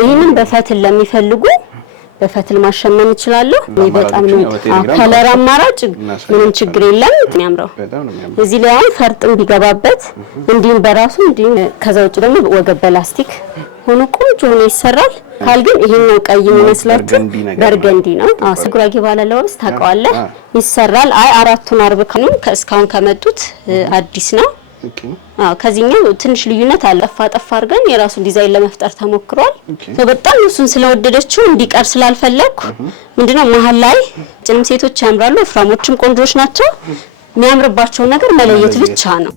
ይሄንን በፈትል ለሚፈልጉ በፈትል ማሸመን ይችላል በጣም ነው ከለር አማራጭ ምንም ችግር የለም የሚያምረው እዚህ ላይ አሁን ፈርጥም ቢገባበት እንዲም በራሱ እንዲም ከዛው ደግሞ ወገብ በላስቲክ ሆኖ ቆንጆ ነው ይሰራል ካልግን ይሄን ቀይ መስላችሁ በርገንዲ ነው ጉራጌ ባለለውስ ታውቀዋለህ ይሰራል አይ አራቱን አርብ ከነም ከእስካሁን ከመጡት አዲስ ነው ከዚህኛው ትንሽ ልዩነት አለ ጠፋ አርገን የራሱ ዲዛይን ለመፍጠር ተሞክሯል በጣም እሱን ስለወደደችው እንዲቀር ስላልፈለኩ ምንድነው መሃል ላይ ጭንም ሴቶች ያምራሉ ፍራሞችም ቆንጆች ናቸው የሚያምርባቸው ነገር መለየት ብቻ ነው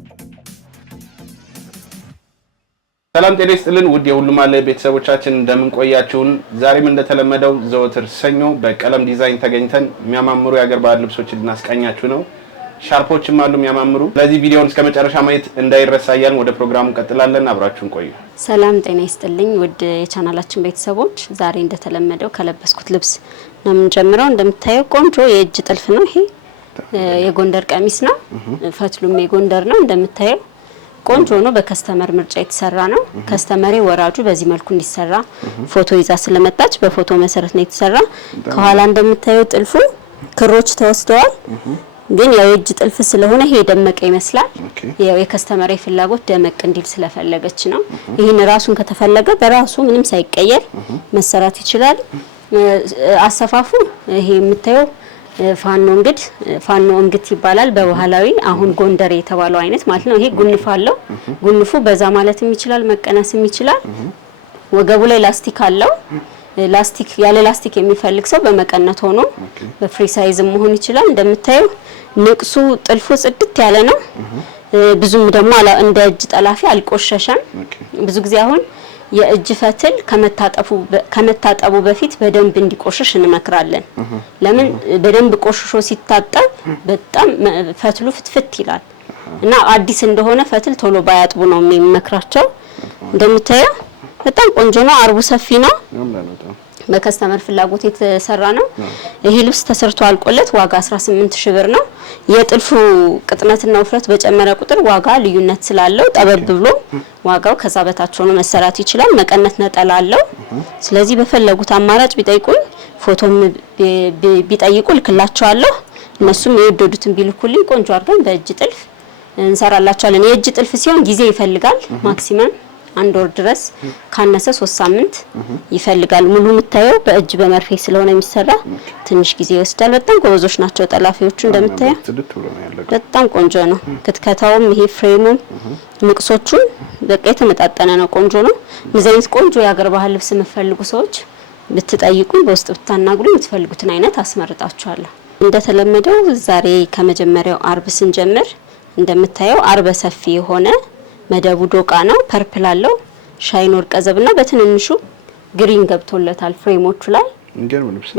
ሰላም ጤና ይስጥልን ውድ የሁሉም አለ ቤተሰቦቻችን እንደምን ቆያችሁን ዛሬም እንደተለመደው ዘወትር ሰኞ በቀለም ዲዛይን ተገኝተን የሚያማምሩ የአገር ባህል ልብሶችን እናስቃኛችሁ ነው ሻርፖችም አሉ የሚያማምሩ ለዚህ ቪዲዮውን እስከመጨረሻ ማየት እንዳይረሳያን ወደ ፕሮግራሙ ቀጥላለን አብራችሁን ቆዩ ሰላም ጤና ይስጥልኝ ውድ የቻናላችን ቤተሰቦች ዛሬ እንደተለመደው ከለበስኩት ልብስ ነው የምንጀምረው እንደምታየው ቆንጆ የእጅ ጥልፍ ነው ይሄ የጎንደር ቀሚስ ነው ፈትሉም የጎንደር ነው እንደምታየው ቆንጆ ነው በከስተመር ምርጫ የተሰራ ነው ከስተመሬ ወራጁ በዚህ መልኩ እንዲሰራ ፎቶ ይዛ ስለመጣች በፎቶ መሰረት ነው የተሰራ ከኋላ እንደምታየው ጥልፉ ክሮች ተወስደዋል ግን ያው የእጅ ጥልፍ ስለሆነ ይሄ ደመቀ ይመስላል ያው የከስተመሬ ፍላጎት ደመቅ እንዲል ስለፈለገች ነው ይሄን ራሱን ከተፈለገ በራሱ ምንም ሳይቀየር መሰራት ይችላል አሰፋፉ ይሄ የምታየው ፋኖ እንግት ይባላል በባህላዊ አሁን ጎንደር የተባለው አይነት ማለት ነው ይሄ ጉንፍ አለው ጉንፉ በዛ ማለትም ይችላል መቀነስም ይችላል ወገቡ ላይ ላስቲክ አለው ላስቲክ ያለ ላስቲክ የሚፈልግ ሰው በመቀነት ሆኖ በፍሪ ሳይዝም መሆን ይችላል እንደምታየው ንቅሱ ጥልፉ ጽድት ያለ ነው ብዙም ደግሞ እንደ እጅ ጠላፊ አልቆሸሸም ብዙ ጊዜ አሁን የእጅ ፈትል ከመታጠቡ በፊት በደንብ እንዲቆሽሽ እንመክራለን ለምን በደንብ ቆሽሾ ሲታጠብ በጣም ፈትሉ ፍትፍት ይላል እና አዲስ እንደሆነ ፈትል ቶሎ ባያጥቡ ነው የሚመክራቸው እንደምታየው በጣም ቆንጆ ነው አርቡ ሰፊ ነው በከስተመር ፍላጎት የተሰራ ነው ይሄ ልብስ ተሰርቶ አልቆለት ዋጋ 18000 ብር ነው የጥልፉ ቅጥነትና ውፍረት በጨመረ ቁጥር ዋጋ ልዩነት ስላለው ጠበብ ብሎ ዋጋው ከዛ በታች ሆኖ መሰራት ይችላል መቀነት ነጠላ አለው ስለዚህ በፈለጉት አማራጭ ቢጠይቁኝ ፎቶም ቢጠይቁ ልክላቸዋለሁ እነሱም የወደዱትን ቢልኩልኝ ቆንጆ አድርገን በእጅ ጥልፍ እንሰራላቸዋለን የእጅ ጥልፍ ሲሆን ጊዜ ይፈልጋል ማክሲመም አንድ ወር ድረስ ካነሰ 3 ሳምንት ይፈልጋል ሙሉ ምታየው በእጅ በመርፌ ስለሆነ የሚሰራ ትንሽ ጊዜ ይወስዳል በጣም ጎበዞች ናቸው ጠላፊዎቹ እንደምታየው በጣም ቆንጆ ነው ክትከታውም ይሄ ፍሬሙም ንቅሶቹ በቃ የተመጣጠነ ነው ቆንጆ ነው ዲዛይንስ ቆንጆ የአገር ባህል ልብስ የምትፈልጉ ሰዎች ብትጠይቁኝ በውስጥ ብታናግሩኝ የምትፈልጉትን አይነት አስመርጣችኋለሁ እንደተለመደው ዛሬ ከመጀመሪያው አርብ ስንጀምር እንደምታየው አርበ ሰፊ የሆነ መደቡ ዶቃ ነው ፐርፕል አለው ሻይን ወርቀ ዘብና በትንንሹ ግሪን ገብቶለታል ፍሬሞቹ ላይ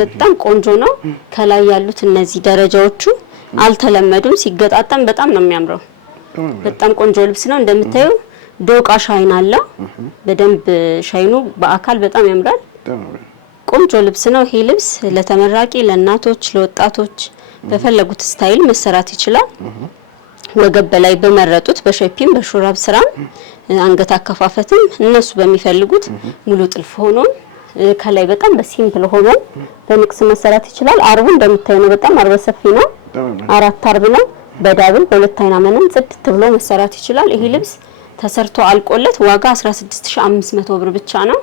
በጣም ቆንጆ ነው ከላይ ያሉት እነዚህ ደረጃዎቹ አልተለመዱም ሲገጣጣም በጣም ነው የሚያምረው በጣም ቆንጆ ልብስ ነው እንደምታየው ዶቃ ሻይን አለው በደንብ ሻይኑ በአካል በጣም ያምራል ቆንጆ ልብስ ነው ይሄ ልብስ ለተመራቂ ለእናቶች ለወጣቶች በፈለጉት ስታይል መሰራት ይችላል ወገብ በላይ በመረጡት በሼፒም በሹራብ ስራም አንገት አከፋፈትም እነሱ በሚፈልጉት ሙሉ ጥልፍ ሆኖ ከላይ በጣም በሲምፕል ሆኖ በንቅስ መሰራት ይችላል አርቡ እንደምታዩው በጣም አርበ ሰፊ ነው አራት አርብ ነው በዳብል በሁለት አይና መነን ጽድት ብሎ መሰራት ይችላል ይሄ ልብስ ተሰርቶ አልቆለት ዋጋ 16500 ብር ብቻ ነው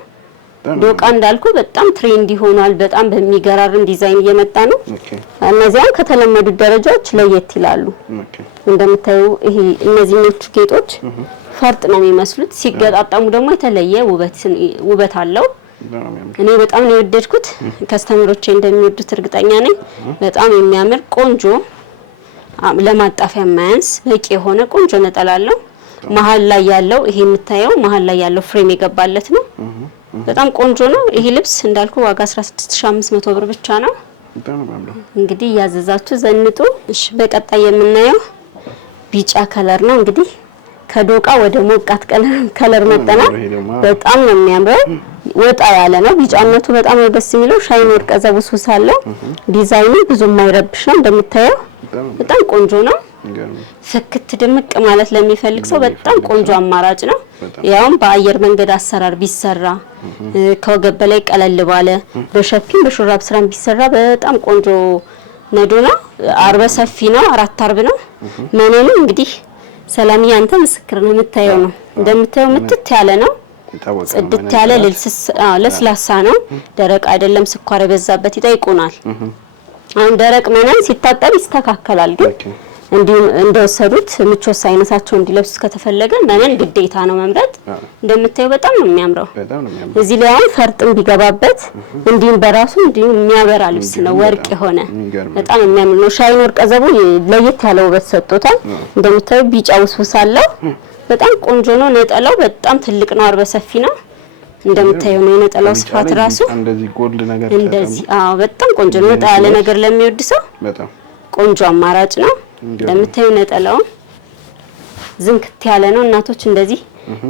ዶቃ እንዳልኩ በጣም ትሬንዲ ሆኗል በጣም በሚገራርም ዲዛይን እየመጣ ነው እነዚያን ከተለመዱ ደረጃዎች ለየት ይላሉ እንደምታዩ ይሄ እነዚህኞቹ ጌጦች ፈርጥ ነው የሚመስሉት ሲገጣጣሙ ደግሞ የተለየ ውበት አለው እኔ በጣም ነው የወደድኩት ከስተመሮቼ እንደሚወዱት እርግጠኛ ነኝ በጣም የሚያምር ቆንጆ ለማጣፊያ ማያንስ በቂ የሆነ ቆንጆ ነጠላ አለው መሃል ላይ ያለው ይሄ የምታየው መሃል ላይ ያለው ፍሬም የገባለት ነው በጣም ቆንጆ ነው ይሄ ልብስ እንዳልኩ ዋጋ 16500 ብር ብቻ ነው እንግዲህ ያዘዛችሁ ዘንጡ እሺ በቀጣይ የምናየው ቢጫ ከለር ነው እንግዲህ ከዶቃ ወደ ሞቃት ከለር መጣና በጣም ነው የሚያምረው ወጣ ያለ ነው ቢጫነቱ በጣም ነው ደስ የሚለው ሻይን ወርቀ ዘቡስ አለው ዲዛይኑ ብዙም ማይረብሽ ነው እንደምታየው በጣም ቆንጆ ነው ፍክት ድምቅ ማለት ለሚፈልግ ሰው በጣም ቆንጆ አማራጭ ነው። ያውም በአየር መንገድ አሰራር ቢሰራ ከወገብ በላይ ቀለል ባለ በሸፒም በሹራብ ስራም ቢሰራ በጣም ቆንጆ ነዶ ነው። አርበ ሰፊ ነው። 4 አርብ ነው። መነኑ እንግዲህ ሰላምዬ አንተ ምስክር ነው። የምታየው ነው እንደምታየው ምትት ያለ ነው። ጽድት ያለ ለስላሳ ነው። ደረቅ አይደለም። ስኳር የበዛበት ይጠይቁናል። አሁን ደረቅ መነን ሲታጠብ ይስተካከላል። ግን እንዲሁም እንደወሰዱት ምቾት ሳይነሳቸው እንዲለብስ ከተፈለገ መነን ግዴታ ነው መምረጥ። እንደምታየው በጣም ነው የሚያምረው። እዚህ ላይ አሁን ፈርጥም ቢገባበት እንዲሁም በራሱ እንዲሁም የሚያበራ ልብስ ነው። ወርቅ የሆነ በጣም የሚያምር ነው። ሻይን ወርቀ ዘቡ ለየት ያለ ውበት ሰጥቶታል። እንደምታየው ቢጫ ውስውስ አለው። በጣም ቆንጆ ነው። ነጠላው በጣም ትልቅ ነው። አርበ ሰፊ ነው። እንደምታየው ነው የነጠላው ስፋት ራሱ እንደዚህ ጎልድ ነገር እንደዚህ በጣም ቆንጆ ነው። ነጣ ያለ ነገር ለሚወድ ሰው በጣም ቆንጆ አማራጭ ነው። እንደምታየው ነጠላው ዝንክት ያለ ነው። እናቶች እንደዚህ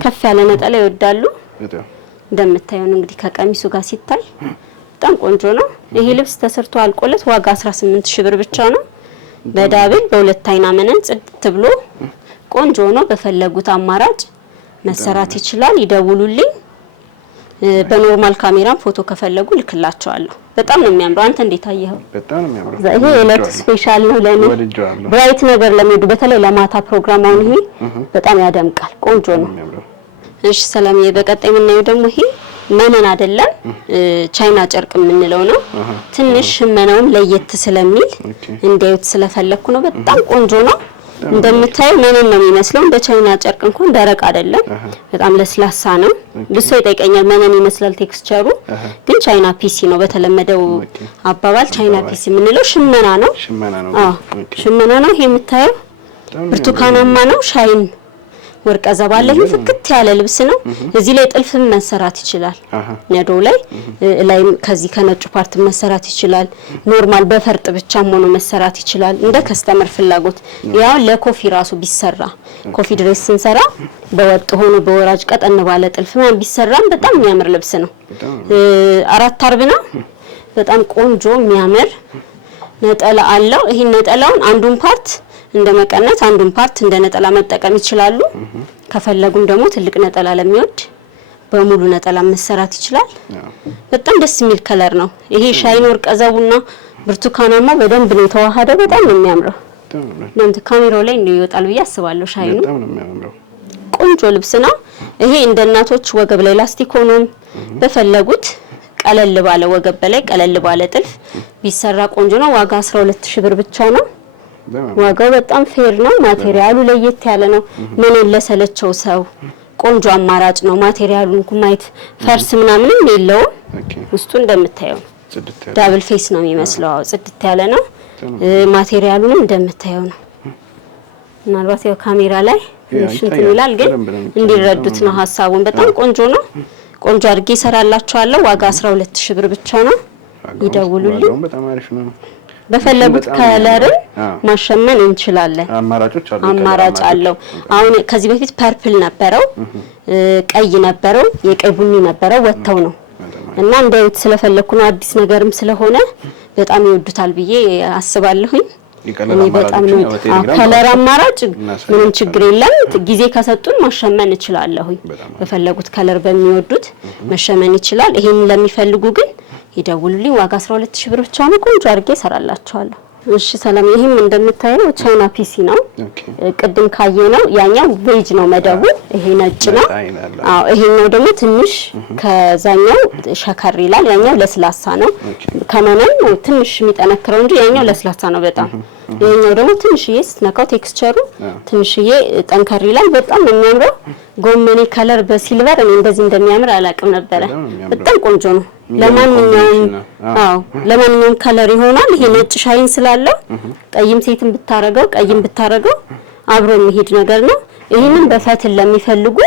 ከፍ ያለ ነጠላ ይወዳሉ። እንደምታየው ነው እንግዲህ ከቀሚሱ ጋር ሲታይ በጣም ቆንጆ ነው። ይሄ ልብስ ተሰርቶ አልቆለት ዋጋ 18000 ብር ብቻ ነው። በዳብል በሁለት አይና መነን ጽድት ብሎ ቆንጆ ነው። በፈለጉት አማራጭ መሰራት ይችላል። ይደውሉልኝ። በኖርማል ካሜራም ፎቶ ከፈለጉ ልክላቸዋለሁ። በጣም ነው የሚያምረው። አንተ እንዴት አየኸው? በጣም ነው የሚያምረው። ይሄ የዕለቱ ስፔሻል ነው ለኔ። ብራይት ነገር ለሚወዱ በተለይ ለማታ ፕሮግራም አሁን ይሄ በጣም ያደምቃል። ቆንጆ ነው። እሺ ሰላምዬ፣ በቀጣይ የምናየው ደግሞ ይሄ መነን አይደለም ቻይና ጨርቅ የምንለው ነው። ትንሽ ሽመናውም ለየት ስለሚል እንዲያዩት ስለፈለኩ ነው። በጣም ቆንጆ ነው። እንደምታየው መነን ነው የሚመስለው። እንደ ቻይና ጨርቅ እንኳን ደረቅ አይደለም። በጣም ለስላሳ ነው። ብዙ ይጠይቀኛል መነን ይመስላል ቴክስቸሩ፣ ግን ቻይና ፒሲ ነው። በተለመደው አባባል ቻይና ፒሲ የምንለው ሽመና ነው። ሽመና ነው። ይሄ የምታየው ብርቱካናማ ነው። ሻይን ወርቀ ዘባ አለ። ይሄ ፍክት ያለ ልብስ ነው። እዚህ ላይ ጥልፍም መሰራት ይችላል። ነዶ ላይ ከዚህ ከነጩ ፓርት መሰራት ይችላል። ኖርማል በፈርጥ ብቻም ሆኖ መሰራት ይችላል። እንደ ከስተመር ፍላጎት ያው ለኮፊ ራሱ ቢሰራ ኮፊ ድሬስ ስንሰራ በወጥ ሆኖ በወራጅ ቀጠን ባለ ጥልፍ ማን ቢሰራም በጣም የሚያምር ልብስ ነው። 4 አርብ ነው። በጣም ቆንጆ የሚያምር ነጠላ አለው። ይሄ ነጠላውን አንዱን ፓርት እንደ መቀነት አንዱን ፓርት እንደ ነጠላ መጠቀም ይችላሉ። ከፈለጉም ደግሞ ትልቅ ነጠላ ለሚወድ በሙሉ ነጠላ መሰራት ይችላል። በጣም ደስ የሚል ከለር ነው። ይሄ ሻይን ወርቀ ዘቡና ብርቱካናማ በደንብ ነው የተዋሃደው። በጣም ነው የሚያምረው። ለምን ካሜራው ላይ ነው ይወጣል ብዬ አስባለሁ። ሻይኑ በጣም ነው የሚያምረው። ቆንጆ ልብስ ነው። ይሄ እንደ እናቶች ወገብ ላይ ላስቲክ ሆኖ በፈለጉት ቀለል ባለ ወገብ በላይ ቀለል ባለ ጥልፍ ቢሰራ ቆንጆ ነው። ዋጋ 12000 ብር ብቻ ነው። ዋጋው በጣም ፌር ነው። ማቴሪያሉ ለየት ያለ ነው። ምን ለሰለቸው ሰው ቆንጆ አማራጭ ነው። ማቴሪያሉን ኩማይት ፈርስ ምናምንም የለውም። ውስጡ እንደምታየው ዳብል ፌስ ነው የሚመስለው። ጽድት ያለ ነው። ማቴሪያሉንም እንደምታየው ነው። ምናልባት ያው ካሜራ ላይ እንትን ይላል፣ ግን እንዲረዱት ነው ሐሳቡን። በጣም ቆንጆ ነው። ቆንጆ አድርጌ እሰራላችኋለሁ። ዋጋ 12000 ብር ብቻ ነው። ይደውሉልኝ። በጣም አሪፍ ነው። በፈለጉት ከለር ማሸመን እንችላለን። አማራጭ አለው። አሁን ከዚህ በፊት ፐርፕል ነበረው፣ ቀይ ነበረው፣ የቀይ ቡኒ ነበረው። ወጥተው ነው እና እንደውት ስለፈለኩ ነው። አዲስ ነገርም ስለሆነ በጣም ይወዱታል ብዬ አስባለሁኝ። እኔ በጣም ነው ከለር አማራጭ ምንም ችግር የለም። ጊዜ ከሰጡን ማሸመን እችላለሁኝ። በፈለጉት ከለር በሚወዱት መሸመን ይችላል። ይሄን ለሚፈልጉ ግን ይደውሉልኝ። ዋጋ 12000 ብር ብቻ ነው። ቆንጆ አድርጌ እሰራላችኋለሁ። እሺ ሰላም፣ ይሄም እንደምታየው ቻይና ፒሲ ነው። ቅድም ካየነው ያኛው ቬጅ ነው መደቡ፣ ይሄ ነጭ ነው። አዎ ይሄኛው ደግሞ ትንሽ ከዛኛው ሸከር ይላል። ያኛው ለስላሳ ነው። ከመነን ትንሽ የሚጠነክረው እንጂ ያኛው ለስላሳ ነው በጣም። ይሄኛው ደግሞ ትንሽዬ ስትነካው ቴክስቸሩ ትንሽዬ ጠንከር ይላል። በጣም ነው የሚያምረው። ጎመኔ ከለር በሲልቨር እኔ እንደዚህ እንደሚያምር አላውቅም ነበረ። በጣም ቆንጆ ነው። ለማንኛውም ከለር ይሆናል። ይሄ ነጭ ሻይን ስላለው ቀይም ሴትም ብታረገው ቀይም ብታረገው አብሮ የሚሄድ ነገር ነው። ይሄንን በፈትል ለሚፈልጉ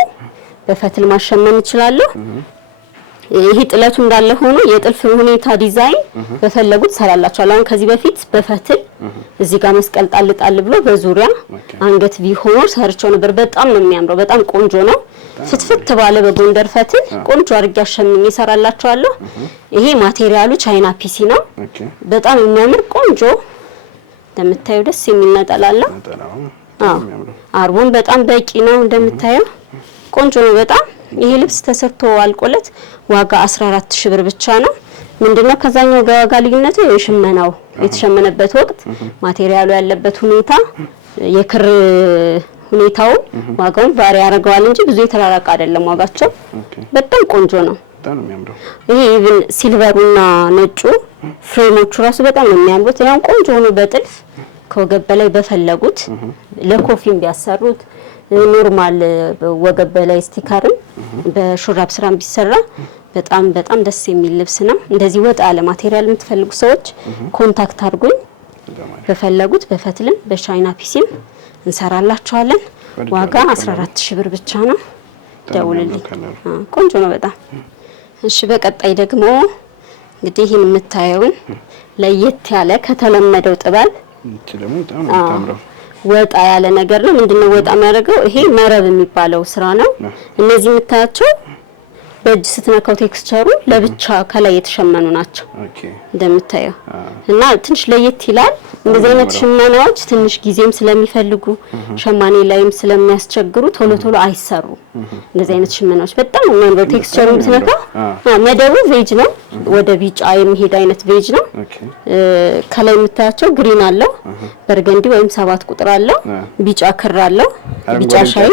በፈትል ማሸመን ይችላል። ይሄ ጥለቱ እንዳለ ሆኖ የጥልፍ ሁኔታ ዲዛይን በፈለጉት ሰራላችኋል። አሁን ከዚህ በፊት በፈትል እዚህ ጋር መስቀል ጣል ብሎ በዙሪያ አንገት ቢሆን ሰርቾ ነበር። በጣም ነው የሚያምረው። በጣም ቆንጆ ነው። ፍትፍት ባለ በጎንደር ፈትል ቆንጆ አድርጌ አሸምኜ እሰራላችኋለሁ። ይሄ ማቴሪያሉ ቻይና ፒሲ ነው። በጣም የሚያምር ቆንጆ እንደምታዩ ደስ የሚል ነጠላ አለው። አርቡን በጣም በቂ ነው እንደምታዩ ቆንጆ ነው በጣም። ይሄ ልብስ ተሰርቶ አልቆለት ዋጋ 14000 ብር ብቻ ነው። ምንድነው ከዛኛው ጋር ልዩነቱ የሽመናው የተሸመነበት ወቅት ማቴሪያሉ ያለበት ሁኔታ የክር ሁኔታው ዋጋውን ቫሪ ያደርገዋል እንጂ ብዙ የተራራቀ አይደለም ዋጋቸው። በጣም ቆንጆ ነው። በጣም ነው የሚያምረው። ይሄ ኢቭን ሲልቨሩና ነጩ ፍሬሞቹ ራሱ በጣም ነው የሚያምሩት። ያው ቆንጆ ነው በጥልፍ ከወገብ በላይ በፈለጉት ለኮፊም ቢያሰሩት ኖርማል ወገብ በላይ ስቲከርም በሹራብ ስራም ቢሰራ በጣም በጣም ደስ የሚል ልብስ ነው። እንደዚህ ወጣ ያለ ማቴሪያል የምትፈልጉ ሰዎች ኮንታክት አድርጉኝ። በፈለጉት በፈትልም በቻይና ፒሲም እንሰራላችኋለን። ዋጋ 14000 ብር ብቻ ነው። ደውልልኝ። ቆንጆ ነው በጣም። እሺ በቀጣይ ደግሞ እንግዲህ ይሄን የምታዩን ለየት ያለ ከተለመደው ጥበብ ደግሞ በጣም ታምራው ወጣ ያለ ነገር ነው። ምንድነው ወጣ የሚያደርገው? ይሄ መረብ የሚባለው ስራ ነው። እነዚህ የምታያቸው በእጅ ስትነካው ቴክስቸሩ ለብቻ ከላይ የተሸመኑ ናቸው እንደምታየው እና ትንሽ ለየት ይላል። እንደዚህ አይነት ሽመናዎች ትንሽ ጊዜም ስለሚፈልጉ ሸማኔ ላይም ስለሚያስቸግሩ ቶሎ ቶሎ አይሰሩ። እንደዚህ አይነት ሽመናዎች በጣም ነው የሚያምረው። ቴክስቸሩን ብትነካ መደቡ ቬጅ ነው፣ ወደ ቢጫ የሚሄድ አይነት ቬጅ ነው። ከላይ የምታያቸው ግሪን አለው፣ በርገንዲ ወይም 7 ቁጥር አለው፣ ቢጫ ክር አለው። ቢጫ ሻይ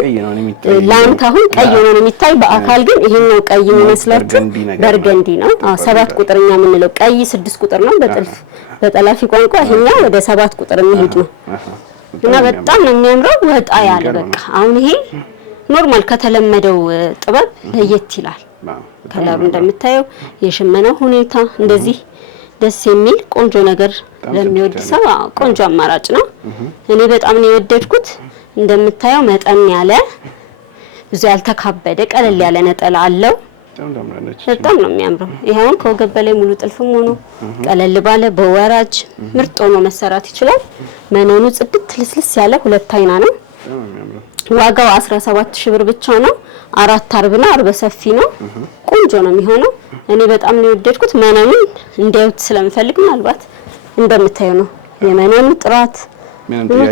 ላንተ አሁን ቀይ ሆኖ ነው የሚታይ፣ በአካል ግን ይሄኛው ቀይ የሚመስላችሁ በርገንዲ ነው። 7 ቁጥርኛ የምንለው ቀይ 6 ቁጥር ነው በጥልፍ በጠላፊ ቋንቋ ይሄኛው ወደ 7 ቁጥር የሚሄድ ነው እና በጣም ነው የሚያምረው። ወጣ ያለ በቃ አሁን ይሄ ኖርማል ከተለመደው ጥበብ ለየት ይላል። ከለሩ እንደምታየው የሽመናው ሁኔታ እንደዚህ ደስ የሚል ቆንጆ ነገር ለሚወድ ሰው ቆንጆ አማራጭ ነው። እኔ በጣም ነው የወደድኩት። እንደምታየው መጠን ያለ ብዙ ያልተካበደ ቀለል ያለ ነጠላ አለው። በጣም ነው የሚያምረው። ይሄውን ከወገብ በላይ ሙሉ ጥልፍም ሆኖ ቀለል ባለ በወራጅ ምርጥ ሆኖ መሰራት ይችላል። መነኑ ጽድት ልስልስ ያለ ሁለት አይና ነው። ዋጋው 17000 ብር ብቻ ነው። 4 አርብና አርበ ሰፊ ነው። ቆንጆ ነው የሚሆነው። እኔ በጣም ነው የወደድኩት። መነኑን እንዲያዩት ስለምፈልግ ምናልባት እንደምታዩ ነው የመነኑ ጥራት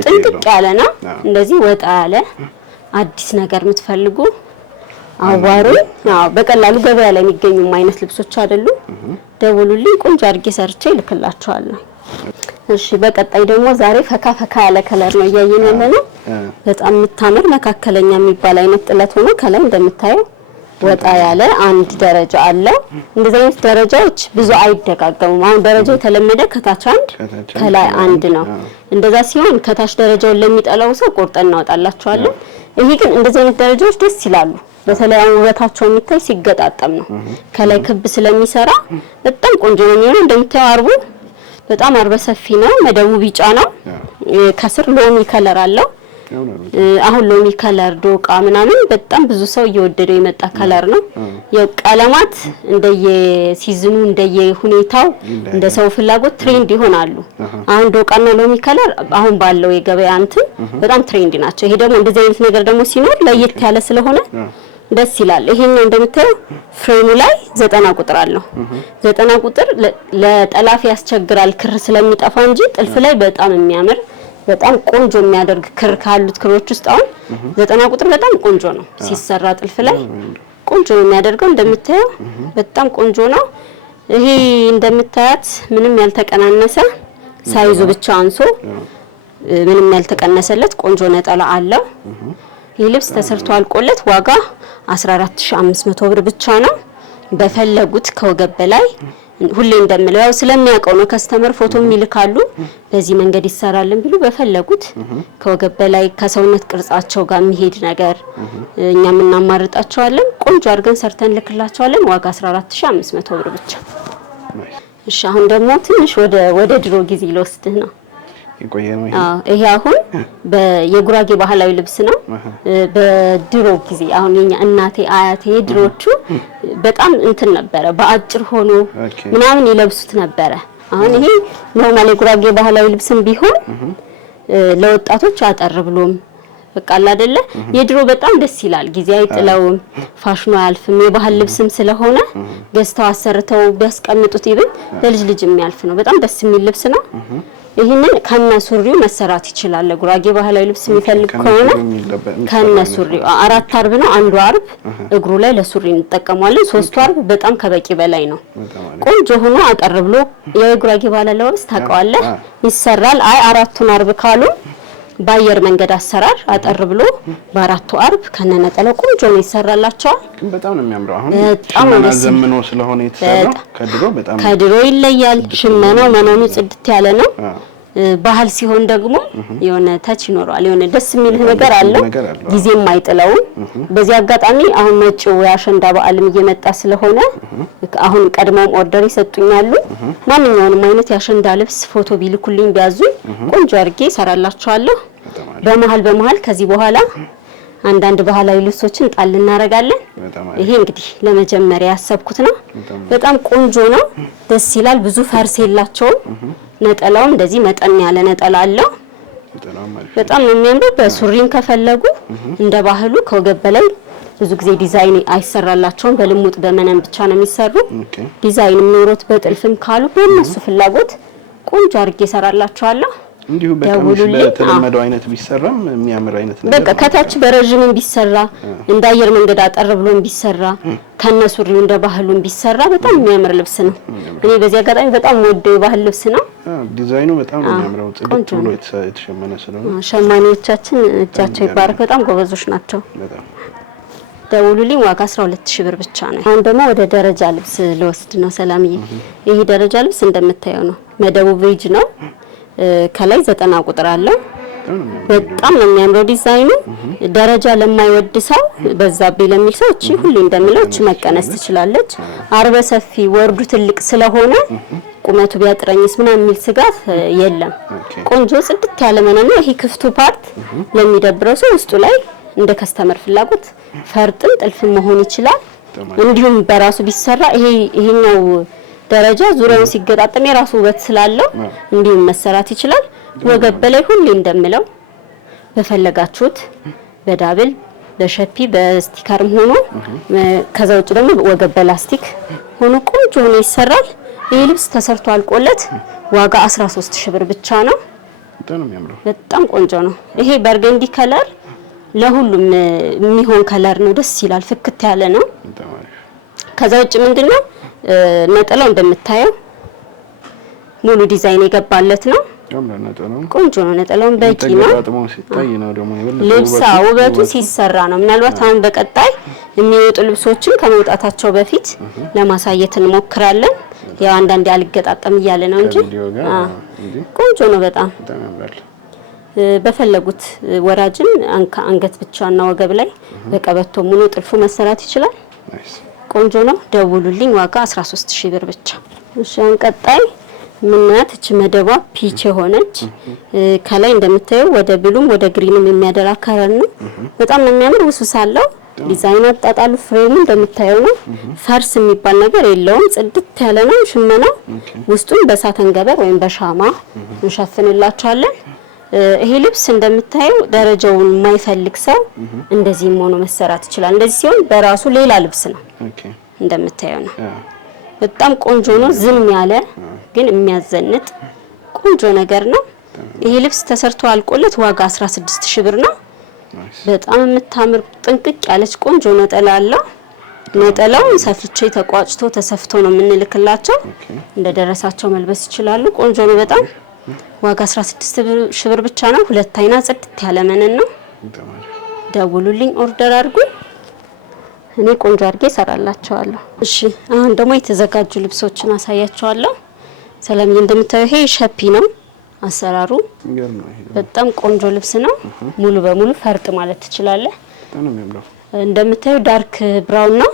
ጥንቅቅ ያለ ነው። እንደዚህ ወጣ ያለ አዲስ ነገር የምትፈልጉ አዋሩ በቀላሉ ገበያ ላይ የሚገኙ አይነት ልብሶች አይደሉም። ደውሉልኝ፣ ቆንጆ አድርጌ ሰርቼ ልክላችኋለሁ። እሺ በቀጣይ ደግሞ ዛሬ ፈካ ፈካ ያለ ከለር ነው እያየን ያለነው። በጣም የምታምር መካከለኛ የሚባል አይነት ጥለት ሆኖ ከላይ እንደምታየው ወጣ ያለ አንድ ደረጃ አለው። እንደዚህ አይነት ደረጃዎች ብዙ አይደጋገሙም። አሁን ደረጃው የተለመደ ከታች አንድ ከላይ አንድ ነው። እንደዛ ሲሆን ከታች ደረጃውን ለሚጠላው ሰው ቆርጠን እናወጣላችኋለን። ይሄ ግን እንደዚህ አይነት ደረጃዎች ደስ ይላሉ። በተለይ ውበታቸው የሚታይ ሲገጣጠም ነው። ከላይ ክብ ስለሚሰራ በጣም ቆንጆ ነው የሚሆነው። እንደምታየው አርቡ በጣም አርበ ሰፊ ነው። መደቡ ቢጫ ነው። ከስር ሎሚ ከለር አለው። አሁን ሎሚ ከለር ዶቃ ምናምን በጣም ብዙ ሰው እየወደደው የመጣ ከለር ነው። የቀለማት እንደየ ሲዝኑ እንደየ ሁኔታው እንደ ሰው ፍላጎት ትሬንድ ይሆናሉ። አሁን ዶቃና ሎሚ ከለር አሁን ባለው የገበያ እንትን በጣም ትሬንድ ናቸው። ይሄ ደግሞ እንደዚህ አይነት ነገር ደግሞ ሲኖር ለየት ያለ ስለሆነ ደስ ይላል። ይሄኛው እንደምታየው ፍሬሙ ላይ 90 ቁጥር አለው። 90 ቁጥር ለጠላፊ ያስቸግራል ክር ስለሚጠፋ እንጂ ጥልፍ ላይ በጣም የሚያምር በጣም ቆንጆ የሚያደርግ ክር ካሉት ክሮች ውስጥ አሁን 90 ቁጥር በጣም ቆንጆ ነው። ሲሰራ ጥልፍ ላይ ቆንጆ ነው የሚያደርገው። እንደምታየው በጣም ቆንጆ ነው። ይሄ እንደምታያት ምንም ያልተቀናነሰ ሳይዙ ብቻ አንሶ ምንም ያልተቀነሰለት ቆንጆ ነጠላ አለው። ይህ ልብስ ተሰርቶ አልቆለት ዋጋ 14500 ብር ብቻ ነው። በፈለጉት ከወገብ በላይ ሁሌ እንደምለው ያው ስለሚያውቀው ነው ከስተመር ፎቶም ይልካሉ። በዚህ መንገድ ይሰራልን ቢሉ በፈለጉት ከወገብ በላይ ከሰውነት ቅርጻቸው ጋር የሚሄድ ነገር እኛም እናማርጣቸዋለን። ቆንጆ አድርገን ሰርተን ልክላቸዋለን። ዋጋ 14500 ብር ብቻ። እሺ አሁን ደግሞ ትንሽ ወደ ድሮ ጊዜ ልወስድህ ነው። ይሄ አሁን የጉራጌ ባህላዊ ልብስ ነው። በድሮ ጊዜ አሁን የኛ እናቴ አያቴ ድሮቹ በጣም እንትን ነበረ በአጭር ሆኖ ምናምን ይለብሱት ነበረ። አሁን ይሄ ኖርማል የጉራጌ ባህላዊ ልብስም ቢሆን ለወጣቶች አጠር ብሎም በቃ አይደለ የድሮ በጣም ደስ ይላል። ጊዜ አይጥለውም፣ ፋሽኑ አያልፍም። የባህል ልብስም ስለሆነ ገዝተው አሰርተው ቢያስቀምጡት ይብን ለልጅ ልጅ የሚያልፍ ነው። በጣም ደስ የሚል ልብስ ነው። ይሄንን ከነሱሪው መሰራት ይችላል። ጉራጌ ባህላዊ ልብስ የሚፈልግ ከሆነ ከነሱሪው 4 አርብ ነው። አንዱ አርብ እግሩ ላይ ለሱሪ እንጠቀማለን። 3 አርብ በጣም ከበቂ በላይ ነው። ቆንጆ ሆኖ አቀር ብሎ የጉራጌ ባህላዊ ልብስ ታውቀዋለህ ይሰራል። አይ 4ቱን አርብ ካሉ ባየር መንገድ አሰራር አጠር ብሎ በአራቱ አርብ ከነነጠለው ቆንጆ ነው ይሰራላቸዋል። በጣም ነው የሚያምረው። አሁን ዘመኑ ስለሆነ የተሰራው ከድሮ ይለያል። ሽመናው መነኑ ጽድት ያለ ነው። ባህል ሲሆን ደግሞ የሆነ ታች ይኖራል። የሆነ ደስ የሚል ነገር አለው። ጊዜም አይጥለውም። በዚህ አጋጣሚ አሁን መጪው የአሸንዳ በዓልም እየመጣ ስለሆነ አሁን ቀድሞም ኦርደር ይሰጡኛሉ። ማንኛውንም አይነት የአሸንዳ ልብስ ፎቶ ቢልኩልኝ ቢያዙኝ ቆንጆ አድርጌ እሰራላችኋለሁ። በመሃል ከዚህ በኋላ አንዳንድ ባህላዊ ልብሶችን ጣል እናረጋለን። ይሄ እንግዲህ ለመጀመሪያ ያሰብኩት ነው። በጣም ቆንጆ ነው፣ ደስ ይላል። ብዙ ፈርስ የላቸውም። ነጠላውም እንደዚህ መጠን ያለ ነጠላ አለው። በጣም ነው የሚያምረው። በሱሪን ከፈለጉ እንደ ባህሉ ከወገብ በላይ ብዙ ጊዜ ዲዛይን አይሰራላቸውም። በልሙጥ በመነን ብቻ ነው የሚሰሩ። ዲዛይን ኖሮት በጥልፍም ካሉ በእነሱ ፍላጎት ቆንጆ አድርጌ እሰራላቸዋለሁ። እንዲሁ በተለመደው አይነት ቢሰራም የሚያምር አይነት ነገር በቃ ከታች በረጅምም ቢሰራ እንዳየር መንገድ አጠር ብሎም ቢሰራ ከነሱሪው እንደ ባህሉም ቢሰራ በጣም የሚያምር ልብስ ነው። እኔ በዚህ አጋጣሚ በጣም ወደው ባህል ልብስ ነው። ዲዛይኑ በጣም ነው የሚያምረው። ጽድት ብሎ የተሸመነ ስለሆነ ሸማኔዎቻችን እጃቸው ይባረክ፣ በጣም ጎበዞች ናቸው። ደውሉልኝ። ዋጋ 12000 ብር ብቻ ነው። አሁን ደግሞ ወደ ደረጃ ልብስ ልወስድ ነው ሰላምዬ። ይሄ ደረጃ ልብስ እንደምታየው ነው። መደቡ ብሪጅ ነው። ከላይ 90 ቁጥር አለው። በጣም ነው የሚያምረው ዲዛይኑ። ደረጃ ለማይወድ ሰው በዛብኝ ለሚል ሰው እቺ ሁሌ እንደምለው እቺ መቀነስ ትችላለች። አርበ ሰፊ ወርዱ ትልቅ ስለሆነ ቁመቱ ቢያጥረኝስ ምናምን የሚል ስጋት የለም። ቆንጆ ጽድት ያለ መነን ነው። ይሄ ክፍቱ ፓርት ለሚደብረው ሰው ውስጡ ላይ እንደ ከስተመር ፍላጎት ፈርጥም ጥልፍም መሆን ይችላል። እንዲሁም በራሱ ቢሰራ ይሄኛው ደረጃ ዙሪያውን ሲገጣጠም የራሱ ውበት ስላለው እንዲሁም መሰራት ይችላል። ወገብ በላይ ሁሌ እንደምለው በፈለጋችሁት በዳብል በሸፒ በስቲከርም ሆኖ ከዛ ውጭ ደግሞ ወገብ በላስቲክ ሆኖ ቆንጆ ሆኖ ይሰራል። ይሄ ልብስ ተሰርቶ አልቆለት ዋጋ 13000 ብር ብቻ ነው። በጣም ቆንጆ ነው። ይሄ በርገንዲ ከለር ለሁሉም የሚሆን ከለር ነው። ደስ ይላል። ፍክት ያለ ነው። ከዛ ውጭ ምንድነው ነጠላው እንደምታየው ሙሉ ዲዛይን የገባለት ነው። ቆንጆ ነው። ነጠላውን በቂ ነው። ልብስ ውበቱ ሲሰራ ነው። ምናልባት አሁን በቀጣይ የሚወጡ ልብሶችን ከመውጣታቸው በፊት ለማሳየት እንሞክራለን። ያው አንዳንዴ አልገጣጠም እያለ ነው እንጂ ቆንጆ ነው በጣም በፈለጉት ወራጅን አንገት ብቻና ወገብ ላይ በቀበቶ ሙሉ ጥልፉ መሰራት ይችላል። ቆንጆ ነው። ደውሉልኝ። ዋጋ 13000 ብር ብቻ። እሺ አንቀጣይ ምናት እቺ መደቧ ፒች ሆነች። ከላይ እንደምታየው ወደ ብሉም ወደ ግሪንም የሚያደራ ከለር ነው። በጣም ነው የሚያምር። ውስውስ አለው። ዲዛይን አጣጣሉ ፍሬሙ እንደምታየው ነው። ፈርስ የሚባል ነገር የለውም። ጽድት ያለ ነው ሽመናው። ውስጡን በሳተን ገበር ወይም በሻማ እንሸፍንላችኋለን። ይሄ ልብስ እንደምታየው ደረጃውን የማይፈልግ ሰው እንደዚህ ሆኖ መሰራት ይችላል። እንደዚህ ሲሆን በራሱ ሌላ ልብስ ነው። እንደምታየው ነው። በጣም ቆንጆ ነው። ዝም ያለ ግን የሚያዘንጥ ቆንጆ ነገር ነው። ይሄ ልብስ ተሰርቶ አልቆለት ዋጋ 16000 ብር ነው። በጣም የምታምር ጥንቅቅ ያለች ቆንጆ ነጠላ አለው። ነጠላው ሰፍቼ ተቋጭቶ ተሰፍቶ ነው የምንልክላቸው። እንደደረሳቸው መልበስ ይችላሉ። ቆንጆ ነው በጣም ዋጋ 16000 ብር ብቻ ነው። ሁለት አይና ጽድት ያለ መነን ነው። ደውሉልኝ፣ ኦርደር አድርጉ። እኔ ቆንጆ አድርጌ እሰራላችኋለሁ። እሺ አሁን ደግሞ የተዘጋጁ ልብሶችን አሳያችኋለሁ። ሰላምዬ እንደምታዩ ይሄ ሸፒ ነው አሰራሩ። በጣም ቆንጆ ልብስ ነው። ሙሉ በሙሉ ፈርጥ ማለት ትችላለህ። እንደምታዩ ዳርክ ብራውን ነው።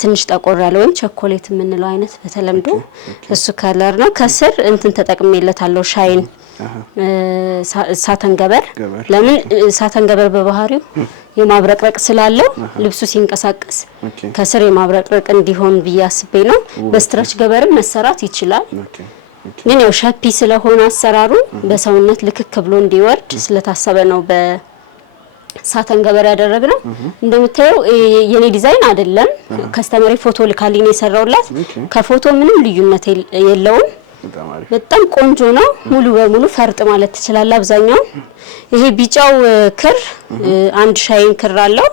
ትንሽ ጠቆር ያለ ወይም ቸኮሌት የምንለው አይነት በተለምዶ እሱ ከለር ነው። ከስር እንትን ተጠቅሜለታለሁ ሻይን ሳተን ገበር። ለምን ሳተን ገበር በባህሪው የማብረቅረቅ ስላለው ልብሱ ሲንቀሳቀስ ከስር የማብረቅረቅ እንዲሆን ብያስቤ ነው። በስትራች ገበርም መሰራት ይችላል። ግን ያው ሸፒ ስለሆነ አሰራሩ በሰውነት ልክክ ብሎ እንዲወርድ ስለታሰበ ነው ሳተን ገበር ያደረግነው። እንደምታየው የኔ ዲዛይን አይደለም። ከስተመሪ ፎቶ ልካልኝ ነው የሰራውላት። ከፎቶ ምንም ልዩነት የለውም። በጣም ቆንጆ ነው። ሙሉ በሙሉ ፈርጥ ማለት ትችላለህ። አብዛኛው ይሄ ቢጫው ክር አንድ ሻይን ክር አለው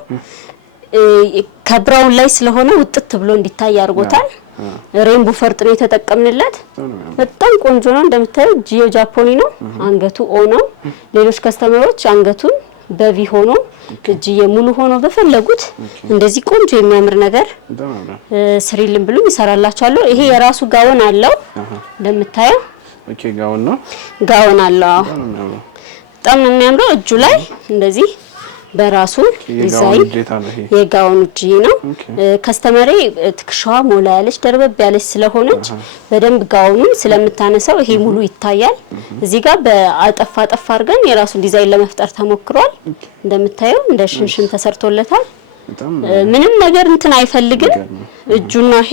ከብራውን ላይ ስለሆነ ውጥት ብሎ እንዲታይ አድርጎታል። ሬንቦ ፈርጥ ነው የተጠቀምንለት። በጣም ቆንጆ ነው። እንደምታዩ ጂዮ ጃፖኒ ነው። አንገቱ ኦ ነው። ሌሎች ከስተመሮች አንገቱን በቪ ሆኖ እጅዬ ሙሉ ሆኖ በፈለጉት እንደዚህ ቆንጆ የሚያምር ነገር ስሪልን ብሎ ይሰራላችኋል። ይሄ የራሱ ጋውን አለው እንደምታዩ። ኦኬ ጋውን ነው። ጋውን አለው። በጣም ነው የሚያምረው። እጁ ላይ እንደዚህ በራሱ ዲዛይን የጋውን እጅ ነው። ከስተመሬ ትክሻዋ ሞላ ያለች ደርበብ ያለች ስለሆነች በደንብ ጋውኑን ስለምታነሳው ይሄ ሙሉ ይታያል። እዚህ ጋር በአጠፋ አጠፋ አድርገን የራሱን ዲዛይን ለመፍጠር ተሞክሯል። እንደምታየው እንደ ሽንሽን ተሰርቶለታል። ምንም ነገር እንትን አይፈልግም። እጁና ይሄ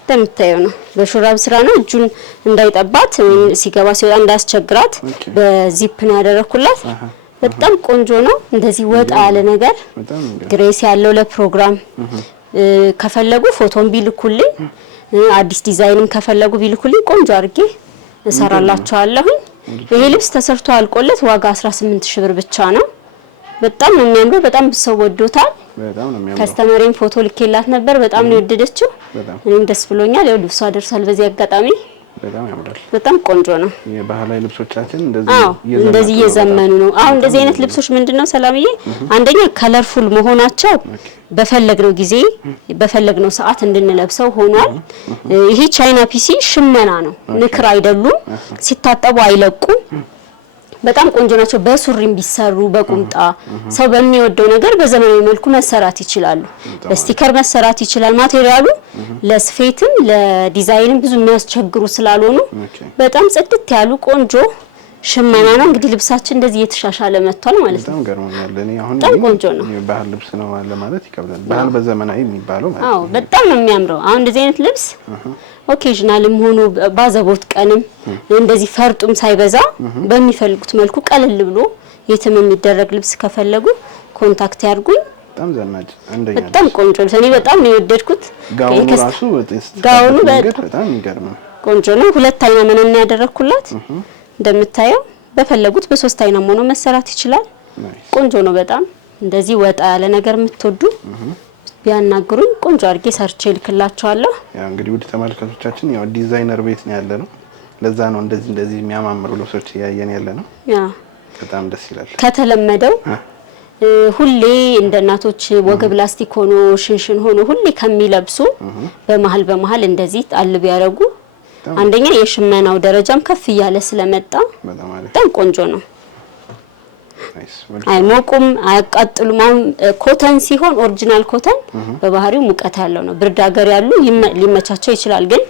እንደምታየው ነው። በሹራብ ስራ ነው። እጁን እንዳይጠባት ሲገባ ሲወጣ እንዳያስቸግራት በዚፕ ነው ያደረኩላት። በጣም ቆንጆ ነው። እንደዚህ ወጣ ያለ ነገር ግሬስ ያለው ለፕሮግራም ከፈለጉ ፎቶን ቢልኩልኝ አዲስ ዲዛይንም ከፈለጉ ቢልኩልኝ ቆንጆ አድርጌ እሰራላችኋለሁ። ይሄ ልብስ ተሰርቶ አልቆለት ዋጋ 18000 ብር ብቻ ነው። በጣም ነው የሚያምረው። በጣም ሰው ወዶታል። በጣም ነው የሚያምረው። ከስተመሬን ፎቶ ልኬላት ነበር። በጣም ነው የወደደችው። እኔም ደስ ብሎኛል። ያው ልብሷ ደርሷል። በዚህ አጋጣሚ በጣም ያምራል። በጣም ቆንጆ ነው። የባህላዊ ልብሶቻችን እንደዚህ እየዘመኑ ነው። አሁን እንደዚህ አይነት ልብሶች ምንድነው ሰላምዬ፣ አንደኛ ከለርፉል መሆናቸው በፈለግነው ጊዜ በፈለግነው ሰዓት እንድንለብሰው ሆኗል። ይሄ ቻይና ፒሲ ሽመና ነው፣ ንክር አይደሉም። ሲታጠቡ አይለቁም። በጣም ቆንጆ ናቸው። በሱሪም ቢሰሩ በቁምጣ ሰው በሚወደው ነገር በዘመናዊ መልኩ መሰራት ይችላሉ። በስቲከር መሰራት ይችላል። ማቴሪያሉ ለስፌትም ለዲዛይንም ብዙ የሚያስቸግሩ ስላልሆኑ በጣም ጽድት ያሉ ቆንጆ ሽመና ነው። እንግዲህ ልብሳችን እንደዚህ እየተሻሻለ መጥቷል ማለት ነው። በጣም ገርሞኛል። እኔ አሁን በጣም ቆንጆ ነው። ባህል ልብስ ነው ማለት ይከብዳል። ባህል በዘመናዊ የሚባለው ማለት ነው። በጣም ነው የሚያምረው። አሁን እንደዚህ አይነት ልብስ ኦኬዥናልም ሆኖ ባዘቦት ቀንም እንደዚህ ፈርጡም ሳይበዛ በሚፈልጉት መልኩ ቀለል ብሎ የትም የሚደረግ ልብስ ከፈለጉ ኮንታክት ያድርጉኝ። በጣም ዘናጭ አንደኛ በጣም ቆንጆ ልብስ እኔ በጣም ነው የወደድኩት። ጋውኑ በጣም ይገርም ቆንጆ ነው። ሁለት አይና ምን ያደረኩላት እንደምታየው በፈለጉት በሶስት አይና ሆኖ መሰራት ይችላል። ቆንጆ ነው በጣም። እንደዚህ ወጣ ያለ ነገር የምትወዱ ቢያናግሩኝ ቆንጆ አድርጌ ሰርቼ ልክላችኋለሁ። ያው እንግዲህ ውድ ተመልካቾቻችን ያው ዲዛይነር ቤት ነው ያለ ነው። ለዛ ነው እንደዚህ የሚያማምሩ ልብሶች ያየን ያለ ነው። በጣም ደስ ይላል። ከተለመደው ሁሌ እንደ እናቶች ወገብ ላስቲክ ሆኖ ሽንሽን ሆኖ ሁሌ ከሚለብሱ በመሃል እንደዚህ ጣል ቢያረጉ አንደኛ የሽመናው ደረጃም ከፍ እያለ ስለመጣ በጣም ቆንጆ ነው። አይሞቁም፣ አያቃጥሉም። ኮተን ሲሆን ኦሪጂናል ኮተን በባህሪው ሙቀት ያለው ነው። ብርድ ሀገር ያሉ ሊመቻቸው ይችላል። ግን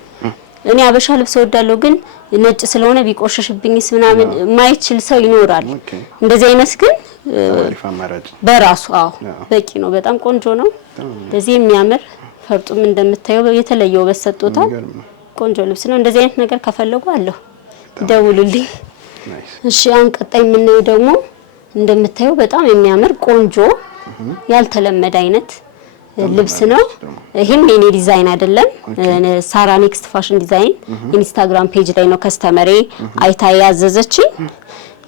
እኔ አበሻ ልብስ ወዳለሁ፣ ግን ነጭ ስለሆነ ቢቆሸሽብኝስ ምናምን ማይችል ሰው ይኖራል። እንደዚህ አይነት ግን በራሱ በቂ ነው። በጣም ቆንጆ ነው። እንደዚህ የሚያምር ፈርጡም እንደምታየው የተለየ ውበት ሰጥቶታል። ቆንጆ ልብስ ነው። እንደዚህ አይነት ነገር ከፈለጉ አለሁ፣ ደውሉልኝ። እሺ አሁን ቀጣይ የምናየው ደግሞ እንደምታየው በጣም የሚያምር ቆንጆ ያልተለመደ አይነት ልብስ ነው። ይሄም የኔ ዲዛይን አይደለም። ሳራ ኔክስት ፋሽን ዲዛይን ኢንስታግራም ፔጅ ላይ ነው ከስተመሬ አይታ ያዘዘችኝ።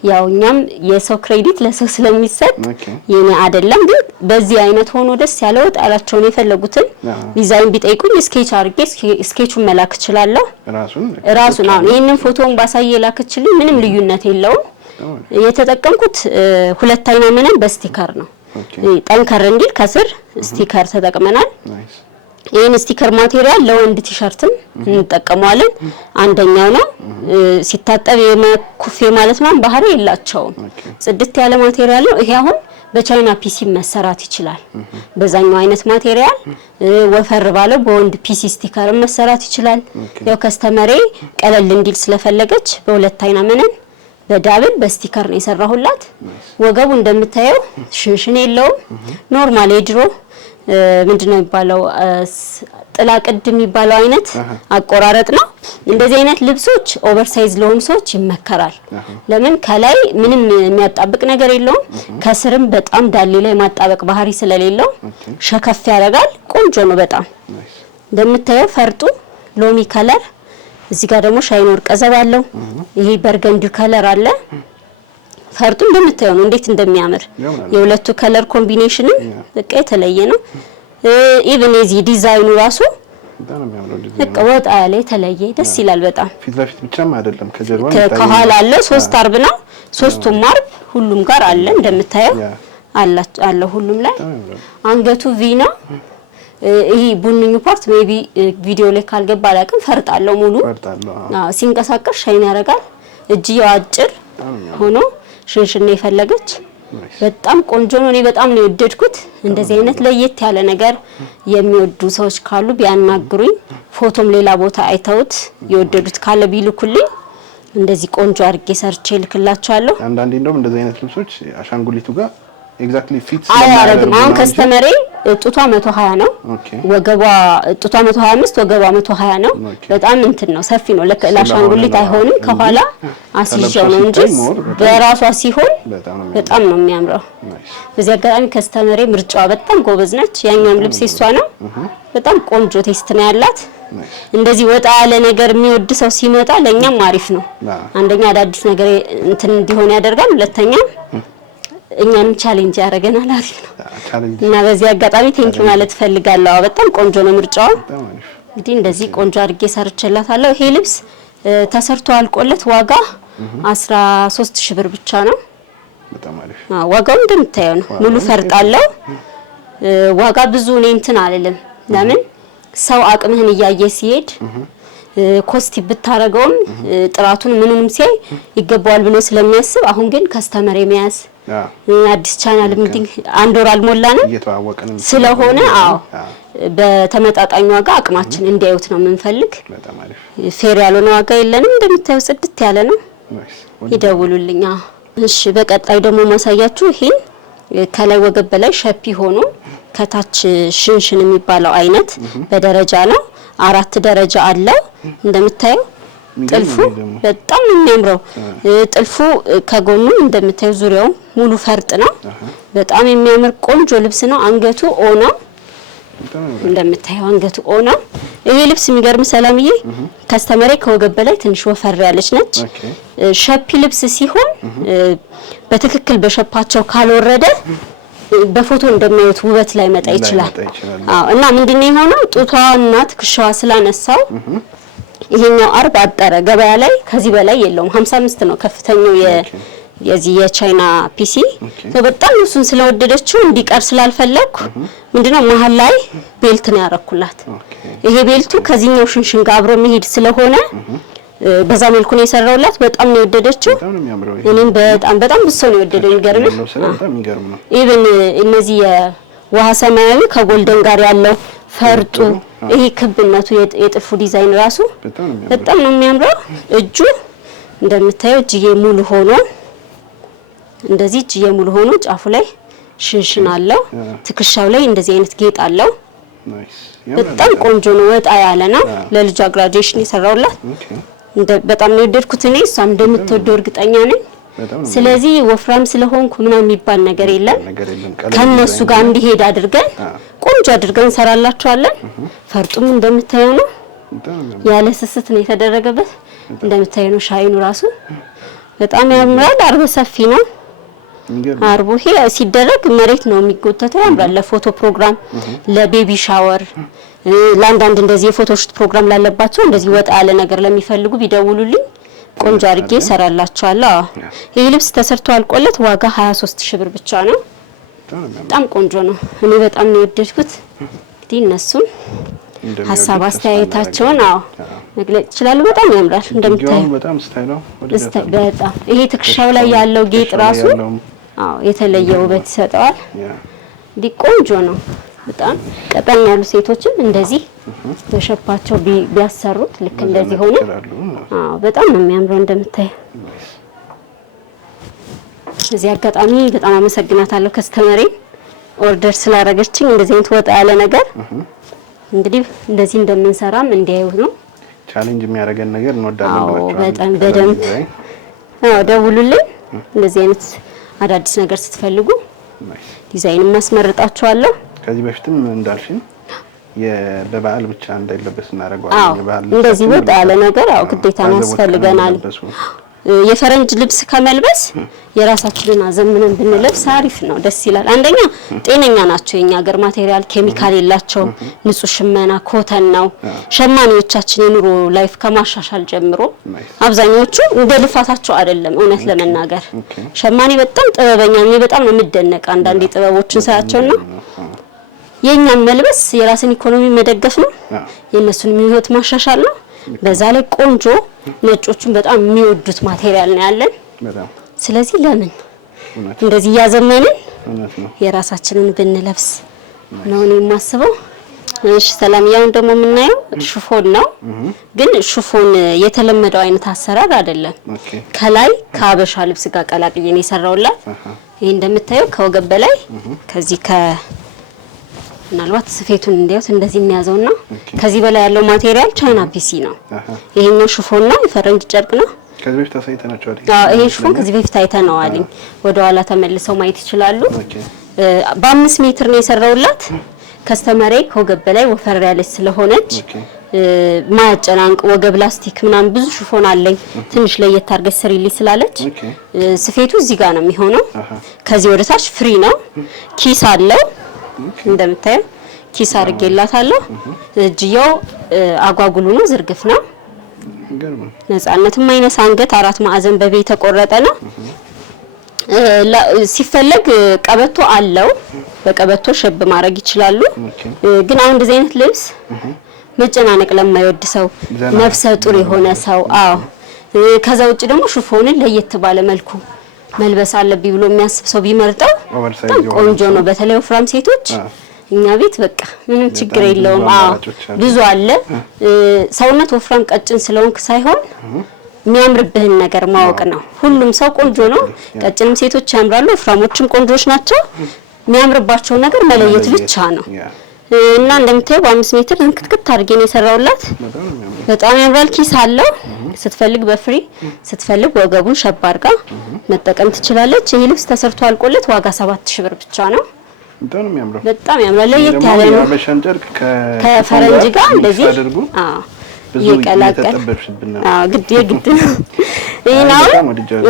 ያው እኛም የሰው ክሬዲት ለሰው ስለሚሰጥ የኔ አይደለም። ግን በዚህ አይነት ሆኖ ደስ ያለው ጣላቸውን የፈለጉትን ዲዛይን ቢጠይቁኝ ስኬች አድርጌ ስኬቹን መላክ እችላለሁ። ራሱን አሁን ይሄንን ፎቶውን ባሳየ ላክችልኝ ምንም ልዩነት የለውም። የተጠቀምኩት ሁለት አይና ምንም በስቲከር ነው። ጠንከር እንዲል ከስር ስቲከር ተጠቅመናል። ይሄን ስቲከር ማቴሪያል ለወንድ ቲሸርትም እንጠቀመዋለን። አንደኛው ነው ሲታጠብ የመኩፍ ማለት ነው ባህሪ የላቸውም። ጽድት ያለ ማቴሪያል ነው። ይሄ አሁን በቻይና ፒሲ መሰራት ይችላል። በዛኛው አይነት ማቴሪያል ወፈር ባለው በወንድ ፒሲ ስቲከር መሰራት ይችላል። ያው ከስተመሬ ቀለል እንዲል ስለፈለገች በሁለት አይና ምንም በዳብል በስቲከር ነው የሰራሁላት። ወገቡ እንደምታየው ሽንሽን የለውም። ኖርማል የድሮ ምንድነው የሚባለው ጥላ ቅድ የሚባለው አይነት አቆራረጥ ነው። እንደዚህ አይነት ልብሶች ኦቨርሳይዝ ለሆኑ ሰዎች ይመከራል። ለምን ከላይ ምንም የሚያጣብቅ ነገር የለውም። ከስርም በጣም ዳሌ ላይ ማጣበቅ ባህሪ ስለሌለው ሸከፍ ያደርጋል። ቆንጆ ነው በጣም። እንደምታየው ፈርጡ ሎሚ ከለር እዚህ ጋር ደግሞ ሻይን ወርቀ ዘብ አለው። ይሄ በርገንዲ ከለር አለ። ፈርጡ እንደምታየው ነው እንዴት እንደሚያምር የሁለቱ ከለር ኮምቢኔሽንም በቃ የተለየ ነው። ኢቭን የዚህ ዲዛይኑ ራሱ በቃ ወጣ ያለ የተለየ ደስ ይላል በጣም። ፊት ለፊት ብቻም አይደለም ከጀርባ ከኋላ አለ 3 አርብ ነው። 3ቱም አርብ ሁሉም ጋር አለ እንደምታየው አለ ሁሉም ላይ። አንገቱ ቪ ነው። ይሄ ቡኒኙ ፓርት ሜቢ ቪዲዮ ላይ ካልገባ አላውቅም ፈርጥ አለው ሙሉ። ሲንቀሳቀስ ሻይን ያደርጋል። እጅየው አጭር ሆኖ ሽንሽን ነው የፈለገች። በጣም ቆንጆ ነው። እኔ በጣም ነው የወደድኩት። እንደዚህ አይነት ለየት ያለ ነገር የሚወዱ ሰዎች ካሉ ቢያናግሩኝ፣ ፎቶም ሌላ ቦታ አይተውት የወደዱት ካለ ቢልኩልኝ እንደዚህ ቆንጆ አድርጌ ሰርቼ ልክላቸዋለሁ። አንዳንዴ እንደውም እንደዚህ አይነት ልብሶች አሻንጉሊቱ ጋር ኤግዛክትሊ ፊት አያረግም። አሁን ከስተመሬ ጡቷ 120 ነው። ወገቧ ጡቷ 125 ወገቧ 120 ነው። በጣም እንትን ነው ሰፊ ነው። ለአሻንጉሊት አይሆንም። ከኋላ አስይዘው ነው እንጂ በራሷ ሲሆን በጣም ነው የሚያምረው። በዚህ አጋጣሚ ከስተመሬ ምርጫዋ በጣም ጎበዝ ነች። ያኛም ልብስ እሷ ነው። በጣም ቆንጆ ቴስት ነው ያላት። እንደዚህ ወጣ ያለ ነገር የሚወድ ሰው ሲመጣ ለኛም አሪፍ ነው። አንደኛ አዳዲስ ነገር እንትን እንዲሆን ያደርጋል። ሁለተኛ እኛንም ቻሌንጅ ያደርገናል። አሪፍ ነው እና በዚህ አጋጣሚ ቴንኪ ማለት ፈልጋለሁ። በጣም ቆንጆ ነው ምርጫዋ። እንግዲህ እንደዚህ ቆንጆ አድርጌ ሰርቼላታለሁ። ይሄ ልብስ ተሰርቶ አልቆለት ዋጋ 13000 ብር ብቻ ነው። በጣም አሪፍ ዋጋው እንደምታየው ነው። ሙሉ ፈርጣለው። ዋጋ ብዙ እኔ እንትን አልልም። ለምን ሰው አቅምህን እያየ ሲሄድ ኮስቲ ብታረገውም ጥራቱን ምንንም ሲያይ ይገባዋል ብሎ ስለሚያስብ አሁን ግን ከስተመር የሚያዝ አዲስ ቻናል ሚቲንግ አንድ ወር አልሞላንም ስለሆነ በተመጣጣኝ ዋጋ አቅማችን እንዲያዩት ነው የምንፈልግ። በጣም አሪፍ ፌር ያልሆነ ዋጋ የለንም። እንደምታዩ ጽድት ያለ ነው። ይደውሉልኛ። እሺ በቀጣይ ደግሞ ማሳያችሁ ይሄን ከላይ ወገብ በላይ ሸፒ ሆኖ ከታች ሽንሽን የሚባለው አይነት በደረጃ ነው። 4 ደረጃ አለው እንደምታዩ። ጥልፉ በጣም የሚያምረው ጥልፉ ከጎኑ እንደምታዩ ዙሪያው ሙሉ ፈርጥ ነው። በጣም የሚያምር ቆንጆ ልብስ ነው። አንገቱ ኦ ነው እንደምታዩ አንገቱ ኦ ነው። ይሄ ልብስ የሚገርም ሰላምዬ ከስተመሬ ከወገብ በላይ ትንሽ ወፈር ያለች ነች። ሸፒ ልብስ ሲሆን በትክክል በሸፓቸው ካልወረደ በፎቶ እንደማዩት ውበት ላይ መጣ ይችላል። እና ምንድነው የሆነው ጡቷና ትከሻዋ ስላነሳው ይሄኛው አርብ አጠረ። ገበያ ላይ ከዚህ በላይ የለውም። 55 ነው ከፍተኛው የዚህ የቻይና ፒሲ። በጣም እሱን ስለወደደችው እንዲቀር ስላልፈለኩ ምንድነው መሃል ላይ ቤልት ነው ያረኩላት። ይሄ ቤልቱ ከዚህኛው ሽንሽን ጋር አብሮ መሄድ ስለሆነ በዛ መልኩ ነው የሰራውላት። በጣም ነው የወደደችው። እኔም በጣም ብሶ ነው የወደደው። የሚገርም ነው። ኢቭን እነዚህ የውሃ ሰማያዊ ከጎልደን ጋር ያለው ፈርጡ ይሄ ክብነቱ የጥልፉ ዲዛይን ራሱ በጣም ነው የሚያምረው። እጁ እንደምታየው እጅዬ ሙሉ ሆኖ እንደዚህ እጅዬ ሙሉ ሆኖ ጫፉ ላይ ሽንሽን አለው። ትከሻው ላይ እንደዚህ አይነት ጌጥ አለው። በጣም ቆንጆ ነው። ወጣ ያለ ነው። ለልጇ ግራጁዌሽን የሰራውላት በጣም ነው የወደድኩት። እኔ እሷም እንደምትወደው እርግጠኛ ነኝ። ስለዚህ ወፍራም ስለሆንኩ ምናምን የሚባል ነገር የለም። ከነሱ ጋር እንዲሄድ አድርገን ቆንጆ አድርገን እንሰራላችኋለን። ፈርጡም እንደምታየው ነው። ያለ ስስት ነው የተደረገበት። እንደምታየው ነው። ሻይኑ ራሱ በጣም ያምራል። አርበ ሰፊ ነው። አርቡ ይሄ ሲደረግ መሬት ነው የሚጎተተው። ያምራል። ለፎቶ ፕሮግራም፣ ለቤቢ ሻወር፣ ለአንዳንድ እንደዚህ የፎቶሹት ፕሮግራም ላለባቸው እንደዚህ ወጣ ያለ ነገር ለሚፈልጉ ቢደውሉልኝ ቆንጆ አድርጌ ሰራላችኋለሁ። ይሄ ልብስ ተሰርቶ አልቆለት ዋጋ 23000 ብር ብቻ ነው። በጣም ቆንጆ ነው። እኔ በጣም ነው የወደድኩት። እንግዲህ እነሱም ሀሳብ አስተያየታቸውን መግለጽ ይችላሉ። በጣም ያምራል። እንደምታዩ በጣም ስታይል ነው። በጣም ይሄ ትከሻው ላይ ያለው ጌጥ ራሱ የተለየ ውበት ይሰጠዋል። እንዲህ ቆንጆ ነው። በጣም ቀጠን ያሉ ሴቶችም እንደዚህ በሸፓቸው ቢያሰሩት ልክ እንደዚህ ሆነ። በጣም ነው የሚያምረው። እንደምታዩ እዚህ አጋጣሚ በጣም አመሰግናታለሁ ከስተመሬ ኦርደር ስላደረገችኝ እንደዚህ አይነት ወጣ ያለ ነገር እንግዲህ እንደዚህ እንደምንሰራም እንዲያዩ ነው። ቻሌንጅ የሚያደርገን ነገር እንወዳለን። በጣም በደንብ ደውሉልኝ። እንደዚህ አይነት አዳዲስ ነገር ስትፈልጉ ዲዛይን ማስመርጣችኋለሁ። ከዚህ በፊትም እንዳልሽኝ በበዓል ብቻ እንዳይለበስ እናደርገዋለን። የበዓል እንደዚህ ወጣ ያለ ነገር ግዴታ ያስፈልገናል። የፈረንጅ ልብስ ከመልበስ የራሳችንን አዘምነን ብንለብስ አሪፍ ነው፣ ደስ ይላል። አንደኛ ጤነኛ ናቸው። የኛ ሀገር ማቴሪያል ኬሚካል የላቸው፣ ንጹህ ሽመና ኮተን ነው። ሸማኔዎቻችን የኑሮ ላይፍ ከማሻሻል ጀምሮ አብዛኞቹ እንደ ልፋታቸው አይደለም። እውነት ለመናገር ሸማኔ በጣም ጥበበኛ ነው። በጣም ነው የምደነቅ አንዳንዴ ጥበቦችን ሳያቸውና የኛን መልበስ የራስን ኢኮኖሚ መደገፍ ነው፣ የነሱን ህይወት ማሻሻል ነው። በዛ ላይ ቆንጆ ነጮቹን በጣም የሚወዱት ማቴሪያል ነው ያለን። ስለዚህ ለምን እንደዚህ ያዘመንን የራሳችንን ብንለብስ ነው እኔ የማስበው። እሺ ሰላምያውን ደግሞ የምናየው ሽፎን ነው፣ ግን ሽፎን የተለመደው አይነት አሰራር አይደለም። ከላይ ከሀበሻ ልብስ ጋር ቀላቅዬ ነው የሰራውላት። ይሄ እንደምታየው ከወገብ በላይ ከዚህ ምናልባት ስፌቱን እንዲያውስ እንደዚህ የሚያዘውና ከዚህ በላይ ያለው ማቴሪያል ቻይና ፒሲ ነው። ይሄኛው ሽፎን ነው፣ የፈረንጅ ጨርቅ ነው። ከዚህ በፊት ታሳይተናቸዋል። ይሄ ሽፎን ከዚህ በፊት አይተነዋል። ወደ ኋላ ተመልሰው ማየት ይችላሉ። በ5 ሜትር ነው የሰራውላት። ከስተመሬ ከወገብ በላይ ወፈር ያለች ስለሆነች ማያጨናንቅ ወገብ ላስቲክ ምናምን ብዙ ሽፎን አለኝ ትንሽ ለየት አድርገሽ ስሪልኝ ስላለች ስፌቱ እዚህ ጋር ነው የሚሆነው። ከዚህ ወደ ታች ፍሪ ነው፣ ኪስ አለው። እንደምታየው ኪስ አድርጌላታለሁ። እጅየው አጓጉሉ ነው፣ ዝርግፍ ነው። ነፃነትም አይነሳ አንገት 4 ማዕዘን በቤ ተቆረጠ ነው። ሲፈለግ ቀበቶ አለው፣ በቀበቶ ሸብ ማድረግ ይችላሉ። ግን አሁን እንደዚህ አይነት ልብስ መጨናነቅ ለማይወድ ሰው፣ ነፍሰ ጡር የሆነ ሰው ከዛ ውጪ ደግሞ ሽፎንን ለየት ባለ መልኩ መልበስ አለብኝ ብሎ የሚያስብ ሰው ቢመርጠው ቆንጆ ነው። በተለይ ወፍራም ሴቶች እኛ ቤት በቃ ምንም ችግር የለውም። ብዙ አለ። ሰውነት ወፍራም ቀጭን ስለሆንክ ሳይሆን የሚያምርብህን ነገር ማወቅ ነው። ሁሉም ሰው ቆንጆ ነው። ቀጭንም ሴቶች ያምራሉ፣ ወፍራሞችም ቆንጆች ናቸው። የሚያምርባቸው ነገር መለየት ብቻ ነው። እና እንደምታየው በ5 ሜትር እንክትክት አድርጌ ነው የሰራውላት። በጣም ያምራል። ኪስ አለው። ስትፈልግ በፍሪ ስትፈልግ ወገቡን ሸብ አድርጋ መጠቀም ትችላለች። ይሄ ልብስ ተሰርቶ አልቆለት ዋጋ 7000 ብር ብቻ ነው። በጣም ያምራል። ለየት ያለ ነው። ከፈረንጅ ጋር እንደዚህ ይቀላቀል። ግድ የግድ ይሄናው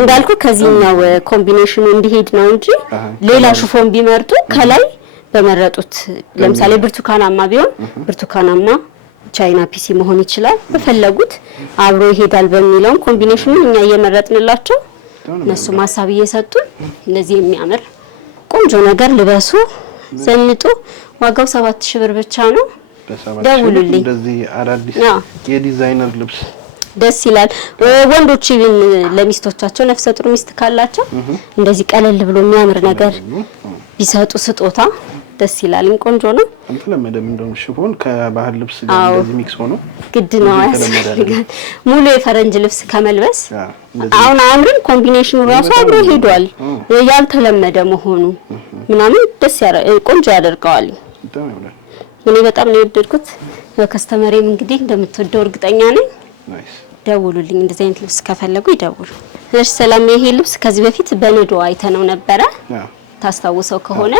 እንዳልኩ ከዚህኛው ኮምቢኔሽኑ እንዲሄድ ነው እንጂ ሌላ ሽፎን ቢመርጡ ከላይ በመረጡት ለምሳሌ ብርቱካናማ ቢሆን ብርቱካናማ ቻይና ፒሲ መሆን ይችላል። በፈለጉት አብሮ ይሄዳል በሚለው ኮምቢኔሽኑ እኛ እየመረጥንላቸው እነሱ ማሳብ እየሰጡን እንደዚህ የሚያምር ቆንጆ ነገር ልበሱ፣ ዘንጡ። ዋጋው 7000 ብር ብቻ ነው። ደውሉልኝ። እንደዚህ አዳዲስ የዲዛይነር ልብስ ደስ ይላል። ወንዶች ይብን ለሚስቶቻቸው ነፍሰ ጡር ሚስት ካላቸው እንደዚህ ቀለል ብሎ የሚያምር ነገር ቢሰጡ ስጦታ ደስ ይላል። ቆንጆ ነው። አንተ ለመደም እንደውም ሽፎን ከባህል ልብስ ጋር እንደዚህ ሚክስ ሆኖ ግድ ነው ያስፈልጋል። ሙሉ የፈረንጅ ልብስ ከመልበስ አሁን አምርን ኮምቢኔሽኑ ራሱ አብሮ ሄዷል። ያልተለመደ መሆኑ ምናምን ደስ ቆንጆ ያደርገዋል። እኔ በጣም ነው የወደድኩት። ከስተመሬም እንግዲህ እንደምትወደው እርግጠኛ ነኝ። ደውሉልኝ። እንደዚህ አይነት ልብስ ከፈለጉ ይደውሉ። እሺ ሰላም። ይሄ ልብስ ከዚህ በፊት በነዶ አይተነው ነበረ። ታስታውሰው ከሆነ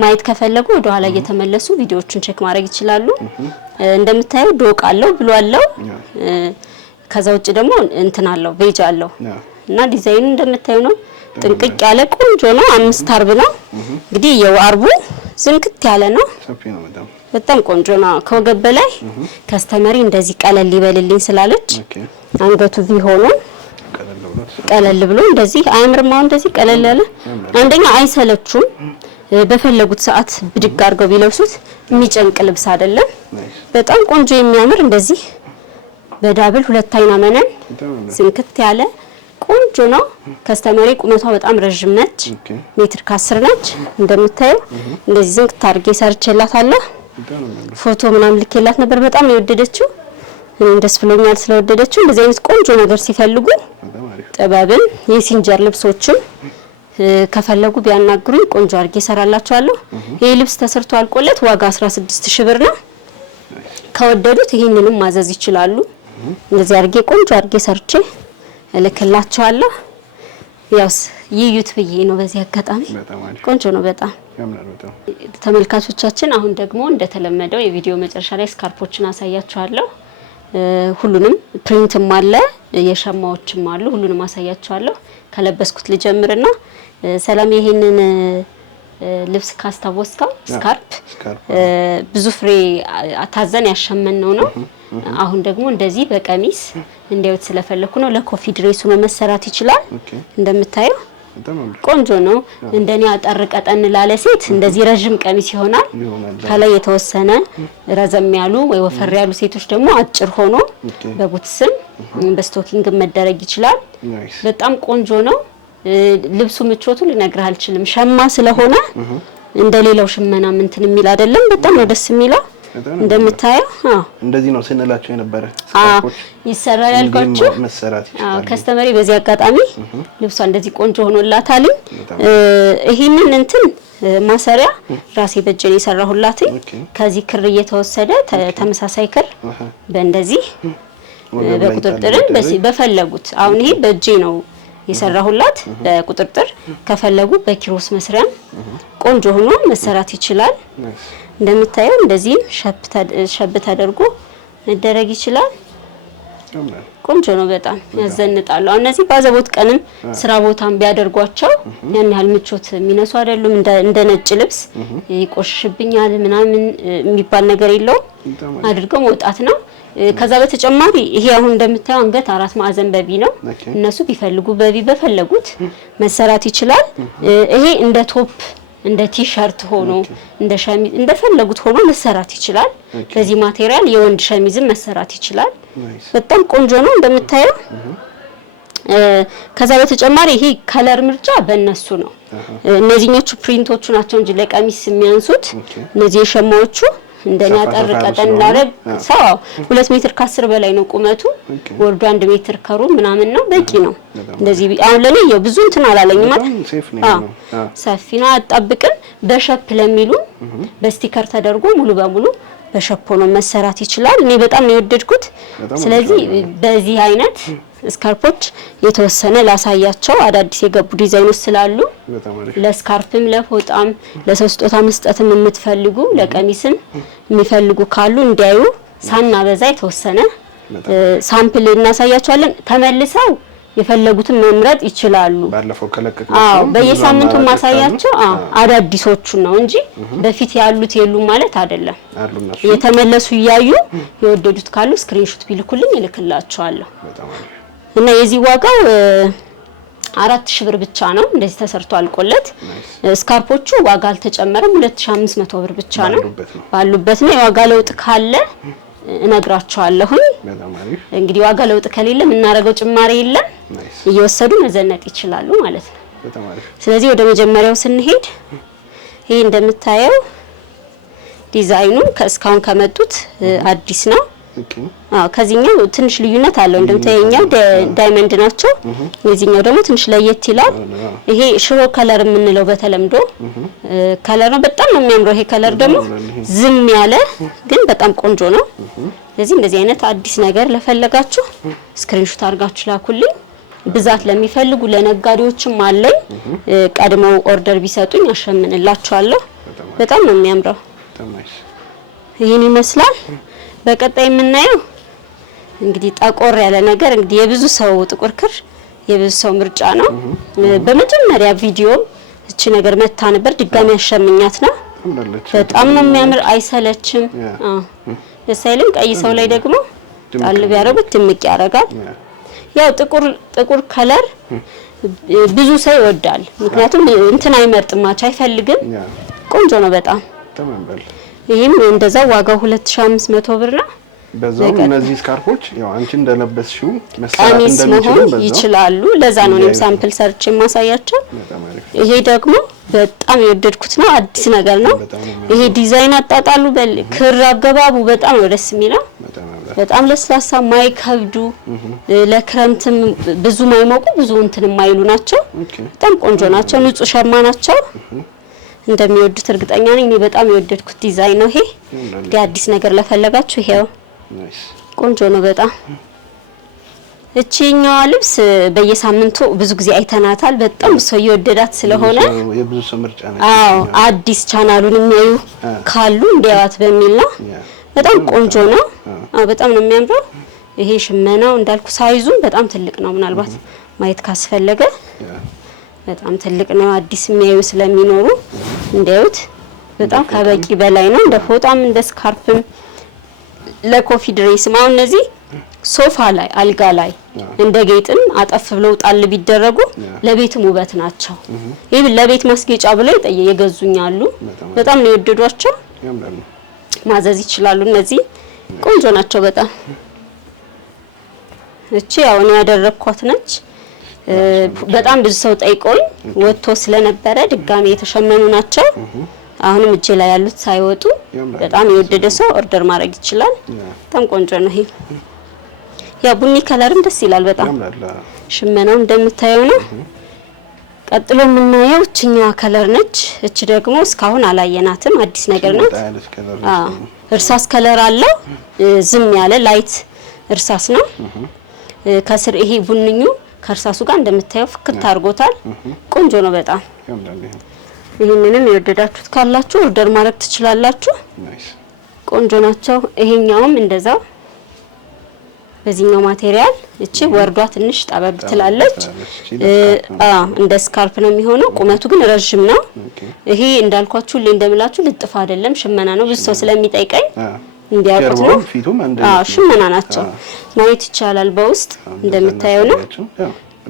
ማየት ከፈለጉ ወደ ኋላ እየተመለሱ ቪዲዮዎችን ቼክ ማድረግ ይችላሉ። እንደምታየው ዶቅ አለው ብሎ አለው። ከዛ ውጪ ደግሞ እንትን አለው ቬጅ አለው እና ዲዛይኑ እንደምታየው ነው። ጥንቅቅ ያለ ቆንጆ ነው። 5 አርብ ነው እንግዲህ የአርቡ ዝንክት ያለ ነው። በጣም ቆንጆ ነው። ከወገብ በላይ ከስተመሪ እንደዚህ ቀለል ይበልልኝ ስላለች አንገቱ ሆኖ ቀለል ብሎ እንደዚህ አያምርም? እንደዚህ ቀለል ያለ አንደኛ አይሰለቹም። በፈለጉት ሰዓት ብድግ አድርገው ቢለብሱት የሚጨንቅ ልብስ አይደለም። በጣም ቆንጆ የሚያምር እንደዚህ በዳብል 2 አይና መነን ዝንክት ያለ ቆንጆ ነው። ከስተመሪ ቁመቷ በጣም ረጅም ነች፣ ሜትር ከ10 ነች። እንደምታየው እንደዚህ ዝንክት አድርጌ ሰርቼላታለሁ። ፎቶ ምናምን ልኬላት ነበር። በጣም ነው የወደደችው። እኔም ደስ ብሎኛል ስለወደደችው። እንደዚህ አይነት ቆንጆ ነገር ሲፈልጉ ጥበብን የሲንጀር ልብሶችን ከፈለጉ ቢያናግሩኝ ቆንጆ አድርጌ እሰራላችኋለሁ። ይሄ ልብስ ተሰርቶ አልቆለት ዋጋ 16000 ብር ነው። ከወደዱት ይሄንንም ማዘዝ ይችላሉ። እንደዚህ አድርጌ ቆንጆ አድርጌ ሰርቼ እልክላችኋለሁ። ያውስ ይዩት ብዬ ነው በዚህ አጋጣሚ። ቆንጆ ነው በጣም ተመልካቾቻችን። አሁን ደግሞ እንደተለመደው የቪዲዮ መጨረሻ ላይ ስካርፖችን አሳያችኋለሁ። ሁሉንም ፕሪንትም አለ የሸማዎችም አሉ። ሁሉንም አሳያችኋለሁ። ከለበስኩት ልጀምርና ሰላም ይሄንን ልብስ ካስታወስከው ስካርፕ ብዙ ፍሬ ታዘን ያሸመነው ነው። አሁን ደግሞ እንደዚህ በቀሚስ እንዲያውት ስለፈለኩ ነው። ለኮፊ ድሬሱ ነው መሰራት ይችላል። እንደምታየው ቆንጆ ነው። እንደኔ አጠር ቀጠን ላለ ሴት እንደዚህ ረጅም ቀሚስ ይሆናል። ከላይ የተወሰነ ረዘም ያሉ ወይ ወፈር ያሉ ሴቶች ደግሞ አጭር ሆኖ በቡትስም በስቶኪንግ መደረግ ይችላል። በጣም ቆንጆ ነው። ልብሱ ምቾቱ ልነግርህ አልችልም። ሸማ ስለሆነ እንደሌላው ሽመና እንትን የሚል አይደለም። በጣም ነው ደስ የሚለው። እንደምታየው እንደዚህ ነው ስንላቸው የነበረ ይሰራል ያልኳችሁ ከስተመሪ በዚህ አጋጣሚ ልብሷ እንደዚህ ቆንጆ ሆኖላታል። ይሄንን እንትን ማሰሪያ ራሴ በእጄ የሰራሁላት ከዚህ ክር እየተወሰደ ተመሳሳይ ክር በእንደዚህ በቁጥጥርን በፈለጉት አሁን ይሄ በእጄ ነው የሰራሁላት በቁጥጥር ከፈለጉ በኪሮስ መስሪያም ቆንጆ ሆኖ መሰራት ይችላል። እንደምታየው እንደዚህም ሸብ ተደርጎ መደረግ ይችላል። ቆንጆ ነው በጣም ያዘንጣሉ። እነዚህ ባዘቦት ቀንም ስራ ቦታም ቢያደርጓቸው ያን ያህል ምቾት የሚነሱ አይደሉም። እንደ ነጭ ልብስ ይቆሽሽብኛል ምናምን የሚባል ነገር የለውም። አድርገው መውጣት ነው። ከዛ በተጨማሪ ይሄ አሁን እንደምታየው አንገት 4 ማዕዘን በቢ ነው። እነሱ ቢፈልጉ በቢ በፈለጉት መሰራት ይችላል። ይሄ እንደ ቶፕ እንደ ቲሸርት ሆኖ እንደ ሸሚዝ እንደፈለጉት ሆኖ መሰራት ይችላል። በዚህ ማቴሪያል የወንድ ሸሚዝም መሰራት ይችላል። በጣም ቆንጆ ነው እንደምታየው። ከዛ በተጨማሪ ይሄ ከለር ምርጫ በእነሱ ነው። እነዚህኞቹ ፕሪንቶቹ ናቸው እንጂ ለቀሚስ የሚያንሱት እነዚህ የሸማዎቹ እንደኛ አጠር ቀጠን ላረግ ሰው 2 ሜትር ከ10 በላይ ነው ቁመቱ። ወርዱ 1 ሜትር ከሩብ ምናምን ነው። በቂ ነው። እንደዚህ አሁን ለኔ ብዙ እንትን አላለኝም ማለት ሰፊ ነው። አጣብቅን በሸፕ ለሚሉ በስቲከር ተደርጎ ሙሉ በሙሉ በሸፕ ነው መሰራት ይችላል። እኔ በጣም ነው የወደድኩት። ስለዚህ በዚህ አይነት ስካርፖች የተወሰነ ላሳያቸው አዳዲስ የገቡ ዲዛይኖች ስላሉ ለስካርፕም ለፎጣም ለሰው ስጦታ መስጠትም የምትፈልጉ ለቀሚስም የሚፈልጉ ካሉ እንዲያዩ ሳናበዛ የተወሰነ ሳምፕል እናሳያቸዋለን። ተመልሰው የፈለጉትን መምረጥ ይችላሉ። ባለፈው ከለከክላችሁ በየሳምንቱ ማሳያቸው አዳዲሶቹ ነው እንጂ በፊት ያሉት የሉ ማለት አይደለም። የተመለሱ እያዩ የወደዱት ካሉ ስክሪንሾት ቢልኩልኝ እልክላቸዋለሁ። እና የዚህ ዋጋው 4000 ብር ብቻ ነው። እንደዚህ ተሰርቶ አልቆለት ስካርፖቹ ዋጋ አልተጨመረም። 2500 ብር ብቻ ነው ባሉበት ነው። የዋጋ ለውጥ ካለ እነግራቸዋለሁ። እንግዲህ ዋጋ ለውጥ ከሌለ እናረጋው ጭማሪ የለም። እየወሰዱ መዘነጥ ይችላሉ ማለት ነው። ስለዚህ ወደ መጀመሪያው ስንሄድ ይሄ እንደምታየው ዲዛይኑ ከስካውን ከመጡት አዲስ ነው። ከዚህኛው ትንሽ ልዩነት አለው። እንደምታየኛው ዳይመንድ ናቸው። የዚህኛው ደግሞ ትንሽ ለየት ይላል። ይሄ ሽሮ ከለር የምንለው በተለምዶ ከለር ነው። በጣም ነው የሚያምረው። ይሄ ከለር ደግሞ ዝም ያለ ግን በጣም ቆንጆ ነው። ስለዚህ እንደዚህ አይነት አዲስ ነገር ለፈለጋችሁ ስክሪንሾት አድርጋችሁ ላኩልኝ። ብዛት ለሚፈልጉ ለነጋዴዎችም አለኝ። ቀድመው ኦርደር ቢሰጡኝ አሸምንላችኋለሁ። በጣም ነው የሚያምረው። ይሄን ይመስላል። በቀጣይ የምናየው እንግዲህ ጠቆር ያለ ነገር እንግዲህ የብዙ ሰው ጥቁር ክር የብዙ ሰው ምርጫ ነው። በመጀመሪያ ቪዲዮ እቺ ነገር መታ ነበር። ድጋሚ ያሸምኛት ነው። በጣም ነው የሚያምር። አይሰለችም። ደስ አይልም። ቀይ ሰው ላይ ደግሞ ጣል ቢያረጉት ትምቅ ያረጋል። ያው ጥቁር ከለር ብዙ ሰው ይወዳል። ምክንያቱም እንትን አይመርጥም፣ ማች አይፈልግም። ቆንጆ ነው በጣም ተመንበል። ይሄም እንደዛው ዋጋው 2500 ብር ነው። በዛው እነዚህ ስካርፖች ያው አንቺ እንደለበስሽው መሰራት እንደሚችሉ ይችላሉ። ለዛ ነው እኔም ሳምፕል ሰርች ማሳያቸው። ይሄ ደግሞ በጣም የወደድኩት ነው። አዲስ ነገር ነው። ይሄ ዲዛይን አጣጣሉ ክር አገባቡ በጣም ነው ደስ የሚለው። በጣም ለስላሳ ማይከብዱ ለክረምትም ብዙ ማይሞቁ ብዙ እንትን ማይሉ ናቸው። በጣም ቆንጆ ናቸው። ንጹህ ሸማ ናቸው። እንደሚወዱት እርግጠኛ ነኝ። እኔ በጣም የወደድኩት ዲዛይን ነው ይሄ። እንግዲህ አዲስ ነገር ለፈለጋችሁ ይሄው ቆንጆ ነው በጣም እቺኛዋ ልብስ በየሳምንቱ ብዙ ጊዜ አይተናታል። በጣም ሰው እየወደዳት ስለሆነ የብዙ ሰው ምርጫ ነው። አዎ አዲስ ቻናሉን የሚያዩ ካሉ እንዲያዋት በሚል ነው። በጣም ቆንጆ ነው። በጣም ነው የሚያምረው። ይሄ ሽመናው እንዳልኩ ሳይዙም በጣም ትልቅ ነው። ምናልባት ማየት ካስፈለገ በጣም ትልቅ ነው። አዲስ የሚያዩ ስለሚኖሩ እንዲያዩት በጣም ከበቂ በላይ ነው። እንደ ፎጣም እንደ ስካርፕም ለኮፊ ድሬስም አሁን እነዚህ ሶፋ ላይ አልጋ ላይ እንደ ጌጥም አጠፍ ብለው ጣል ቢደረጉ ለቤትም ውበት ናቸው። ይሄ ለቤት ማስጌጫ ብለው የገዙኛሉ። በጣም ነው የወደዷቸው። ማዘዝ ይችላሉ። እነዚህ ቆንጆ ናቸው በጣም። እቺ ያው ነው ያደረኳት ነች። በጣም ብዙ ሰው ጠይቆኝ ወጥቶ ስለነበረ ድጋሚ የተሸመኑ ናቸው። አሁንም እጄ ላይ ያሉት ሳይወጡ በጣም የወደደ ሰው ኦርደር ማድረግ ይችላል። በጣም ቆንጆ ነው ይሄ። ያ ቡኒ ከለርም ደስ ይላል በጣም። ሽመናው እንደምታየው ነው። ቀጥሎ የምናየው እችኛዋ ከለር ነች። እች ደግሞ እስካሁን አላየናትም፣ አዲስ ነገር ናት። እርሳስ ከለር አለው። ዝም ያለ ላይት እርሳስ ነው። ከስር ይሄ ቡንኙ ከእርሳሱ ጋር እንደምታየው ፍክት አድርጎታል። ቆንጆ ነው በጣም። ይሄንንም የወደዳችሁት ካላችሁ ኦርደር ማድረግ ትችላላችሁ። ቆንጆ ናቸው። ይሄኛውም እንደዛው በዚህኛው ማቴሪያል እቺ ወርዷ ትንሽ ጠበብ ትላለች። እንደ ስካርፕ ነው የሚሆነው። ቁመቱ ግን ረጅም ነው። ይሄ እንዳልኳችሁ እንደምላችሁ ልጥፍ አይደለም ሽመና ነው። ብዙ ሰው ስለሚጠይቀኝ እንዲያውቁት ነው። ሽመና ናቸው ማየት ይቻላል። በውስጥ እንደምታየው ነው።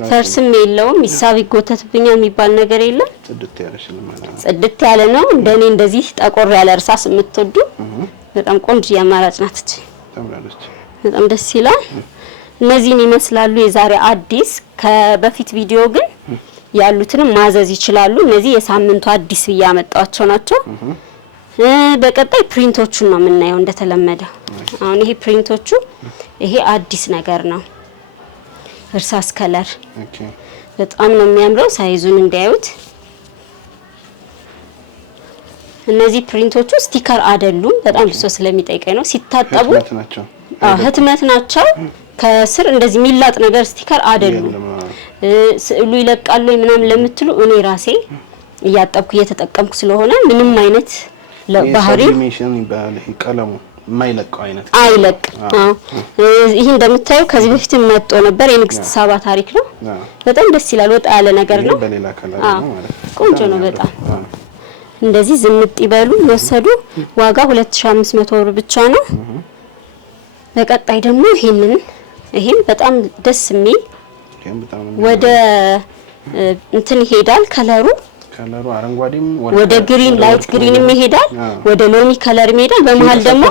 ፈርስም የለውም። ይሳብ ይጎተትብኛል የሚባል ነገር የለም። ጽድት ያለ ነው። እንደኔ እንደዚህ ጠቆር ያለ እርሳስ የምትወዱ በጣም ቆንጆ አማራጭ ናት እቺ። በጣም ደስ ይላል። እነዚህን ይመስላሉ የዛሬ አዲስ። ከበፊት ቪዲዮ ግን ያሉትን ማዘዝ ይችላሉ። እነዚህ የሳምንቱ አዲስ ያመጣቸው ናቸው። በቀጣይ ፕሪንቶቹን ነው የምናየው እንደተለመደው። አሁን ይሄ ፕሪንቶቹ ይሄ አዲስ ነገር ነው። እርሳስ ከለር በጣም ነው የሚያምረው። ሳይዙን እንዲያዩት። እነዚህ ፕሪንቶቹ ስቲከር አይደሉም። በጣም ብዙ ስለሚጠይቀኝ ነው። ሲታጠቡ ህትመት ናቸው። ከስር እንደዚህ ሚላጥ ነገር ስቲከር አይደሉም። ስዕሉ ይለቃሉ ምናምን ለምትሉ እኔ ራሴ እያጠብኩ እየተጠቀምኩ ስለሆነ ምንም አይነት ለባህሪው ቀለሙ ማይለቀው አይነት አይለቅ። ይሄ እንደምታዩ ከዚህ በፊት መጥቶ ነበር። የንግስት ሳባ ታሪክ ነው። በጣም ደስ ይላል። ወጣ ያለ ነገር ነው። በሌላ ከለር ነው ማለት ቆንጆ ነው በጣም። እንደዚህ ዝምጥ ይበሉ ወሰዱ። ዋጋ 2500 ብር ብቻ ነው። በቀጣይ ደግሞ ይሄን በጣም ደስ የሚል ወደ እንትን ይሄዳል ከለሩ አረንጓዴም ወደ ግሪን ላይት ግሪንም ይሄዳል። ወደ ሎሚ ከለር ይሄዳል። በመሃል ደግሞ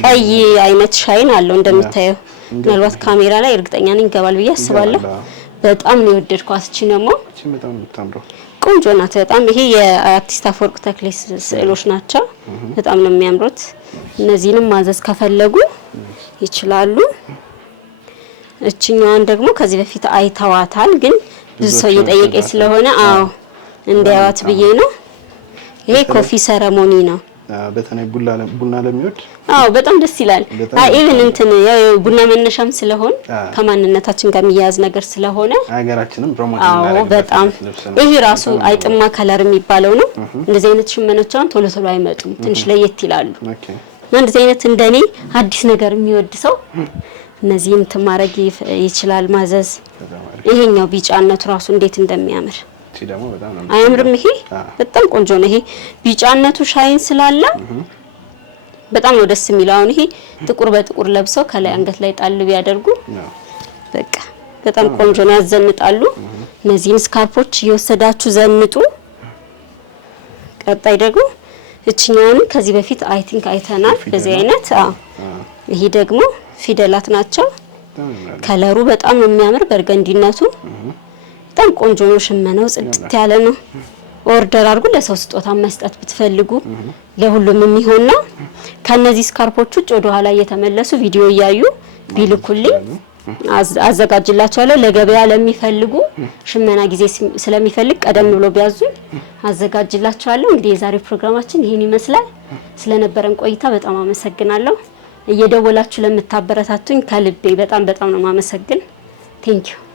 ቀይ አይነት ሻይን አለው እንደምታየው። ምናልባት ካሜራ ላይ እርግጠኛ ነኝ ይገባል ብዬ አስባለሁ። በጣም ነው የወደድኳት። እቺ ደግሞ በጣም የምታምረው ቆንጆ ናት በጣም። ይሄ የአርቲስት አፈወርቅ ተክሌ ስዕሎች ናቸው። በጣም ነው የሚያምሩት። እነዚህንም ማዘዝ ከፈለጉ ይችላሉ። እቺኛዋን ደግሞ ከዚህ በፊት አይተዋታል፣ ግን ብዙ ሰው እየጠየቀኝ ስለሆነ እንዲያዋት ብዬ ነው። ይሄ ኮፊ ሰረሞኒ ነው። በተለይ ቡና ለሚወድ በጣም ደስ ይላል። ኢቭን እንትን ያው ቡና መነሻም ስለሆነ ከማንነታችን ጋር የሚያያዝ ነገር ስለሆነ ሀገራችንም ፕሮሞሽን እናደርጋለን። በጣም ይሄ ራሱ አይጥማ ከለር የሚባለው ነው። እንደዚህ አይነት ሽመናዎችን ቶሎ ቶሎ አይመጡም፣ ትንሽ ለየት ይላሉ። እንደዚህ አይነት እንደኔ አዲስ ነገር የሚወድ ሰው እነዚህን ማድረግ ይችላል ማዘዝ። ይሄኛው ቢጫነቱ ራሱ እንዴት እንደሚያምር አያምርም? ይሄ በጣም ቆንጆ ነው። ይሄ ቢጫነቱ ሻይን ስላለ በጣም ነው ደስ የሚለው። አሁን ይሄ ጥቁር በጥቁር ለብሰው ከላይ አንገት ላይ ጣል ቢያደርጉ በቃ በጣም ቆንጆ ነው፣ ያዘንጣሉ። እነዚህን ስካርፖች እየወሰዳችሁ ዘንጡ። ቀጣይ ደግሞ እቺኛውን ከዚህ በፊት አይ ቲንክ አይተናል በዚህ አይነት። ይሄ ደግሞ ፊደላት ናቸው። ከለሩ በጣም ነው የሚያምር በርገንዲነቱ በጣም ቆንጆ ነው። ሽመናው ጽድት ያለ ነው። ኦርደር አድርጉ። ለሰው ስጦታ መስጠት ብትፈልጉ ለሁሉም የሚሆን ነው። ከነዚህ ስካርፖች ውጭ ወደ ኋላ እየተመለሱ ቪዲዮ እያዩ ቢልኩልኝ አዘጋጅላችኋለሁ። ለገበያ ለሚፈልጉ ሽመና ጊዜ ስለሚፈልግ ቀደም ብሎ ቢያዙኝ አዘጋጅላችኋለሁ። እንግዲህ የዛሬው ፕሮግራማችን ይሄን ይመስላል። ስለነበረን ቆይታ በጣም አመሰግናለሁ። እየደወላችሁ ለምታበረታቱኝ ከልቤ በጣም ነው ማመሰግን። ቴንኪዩ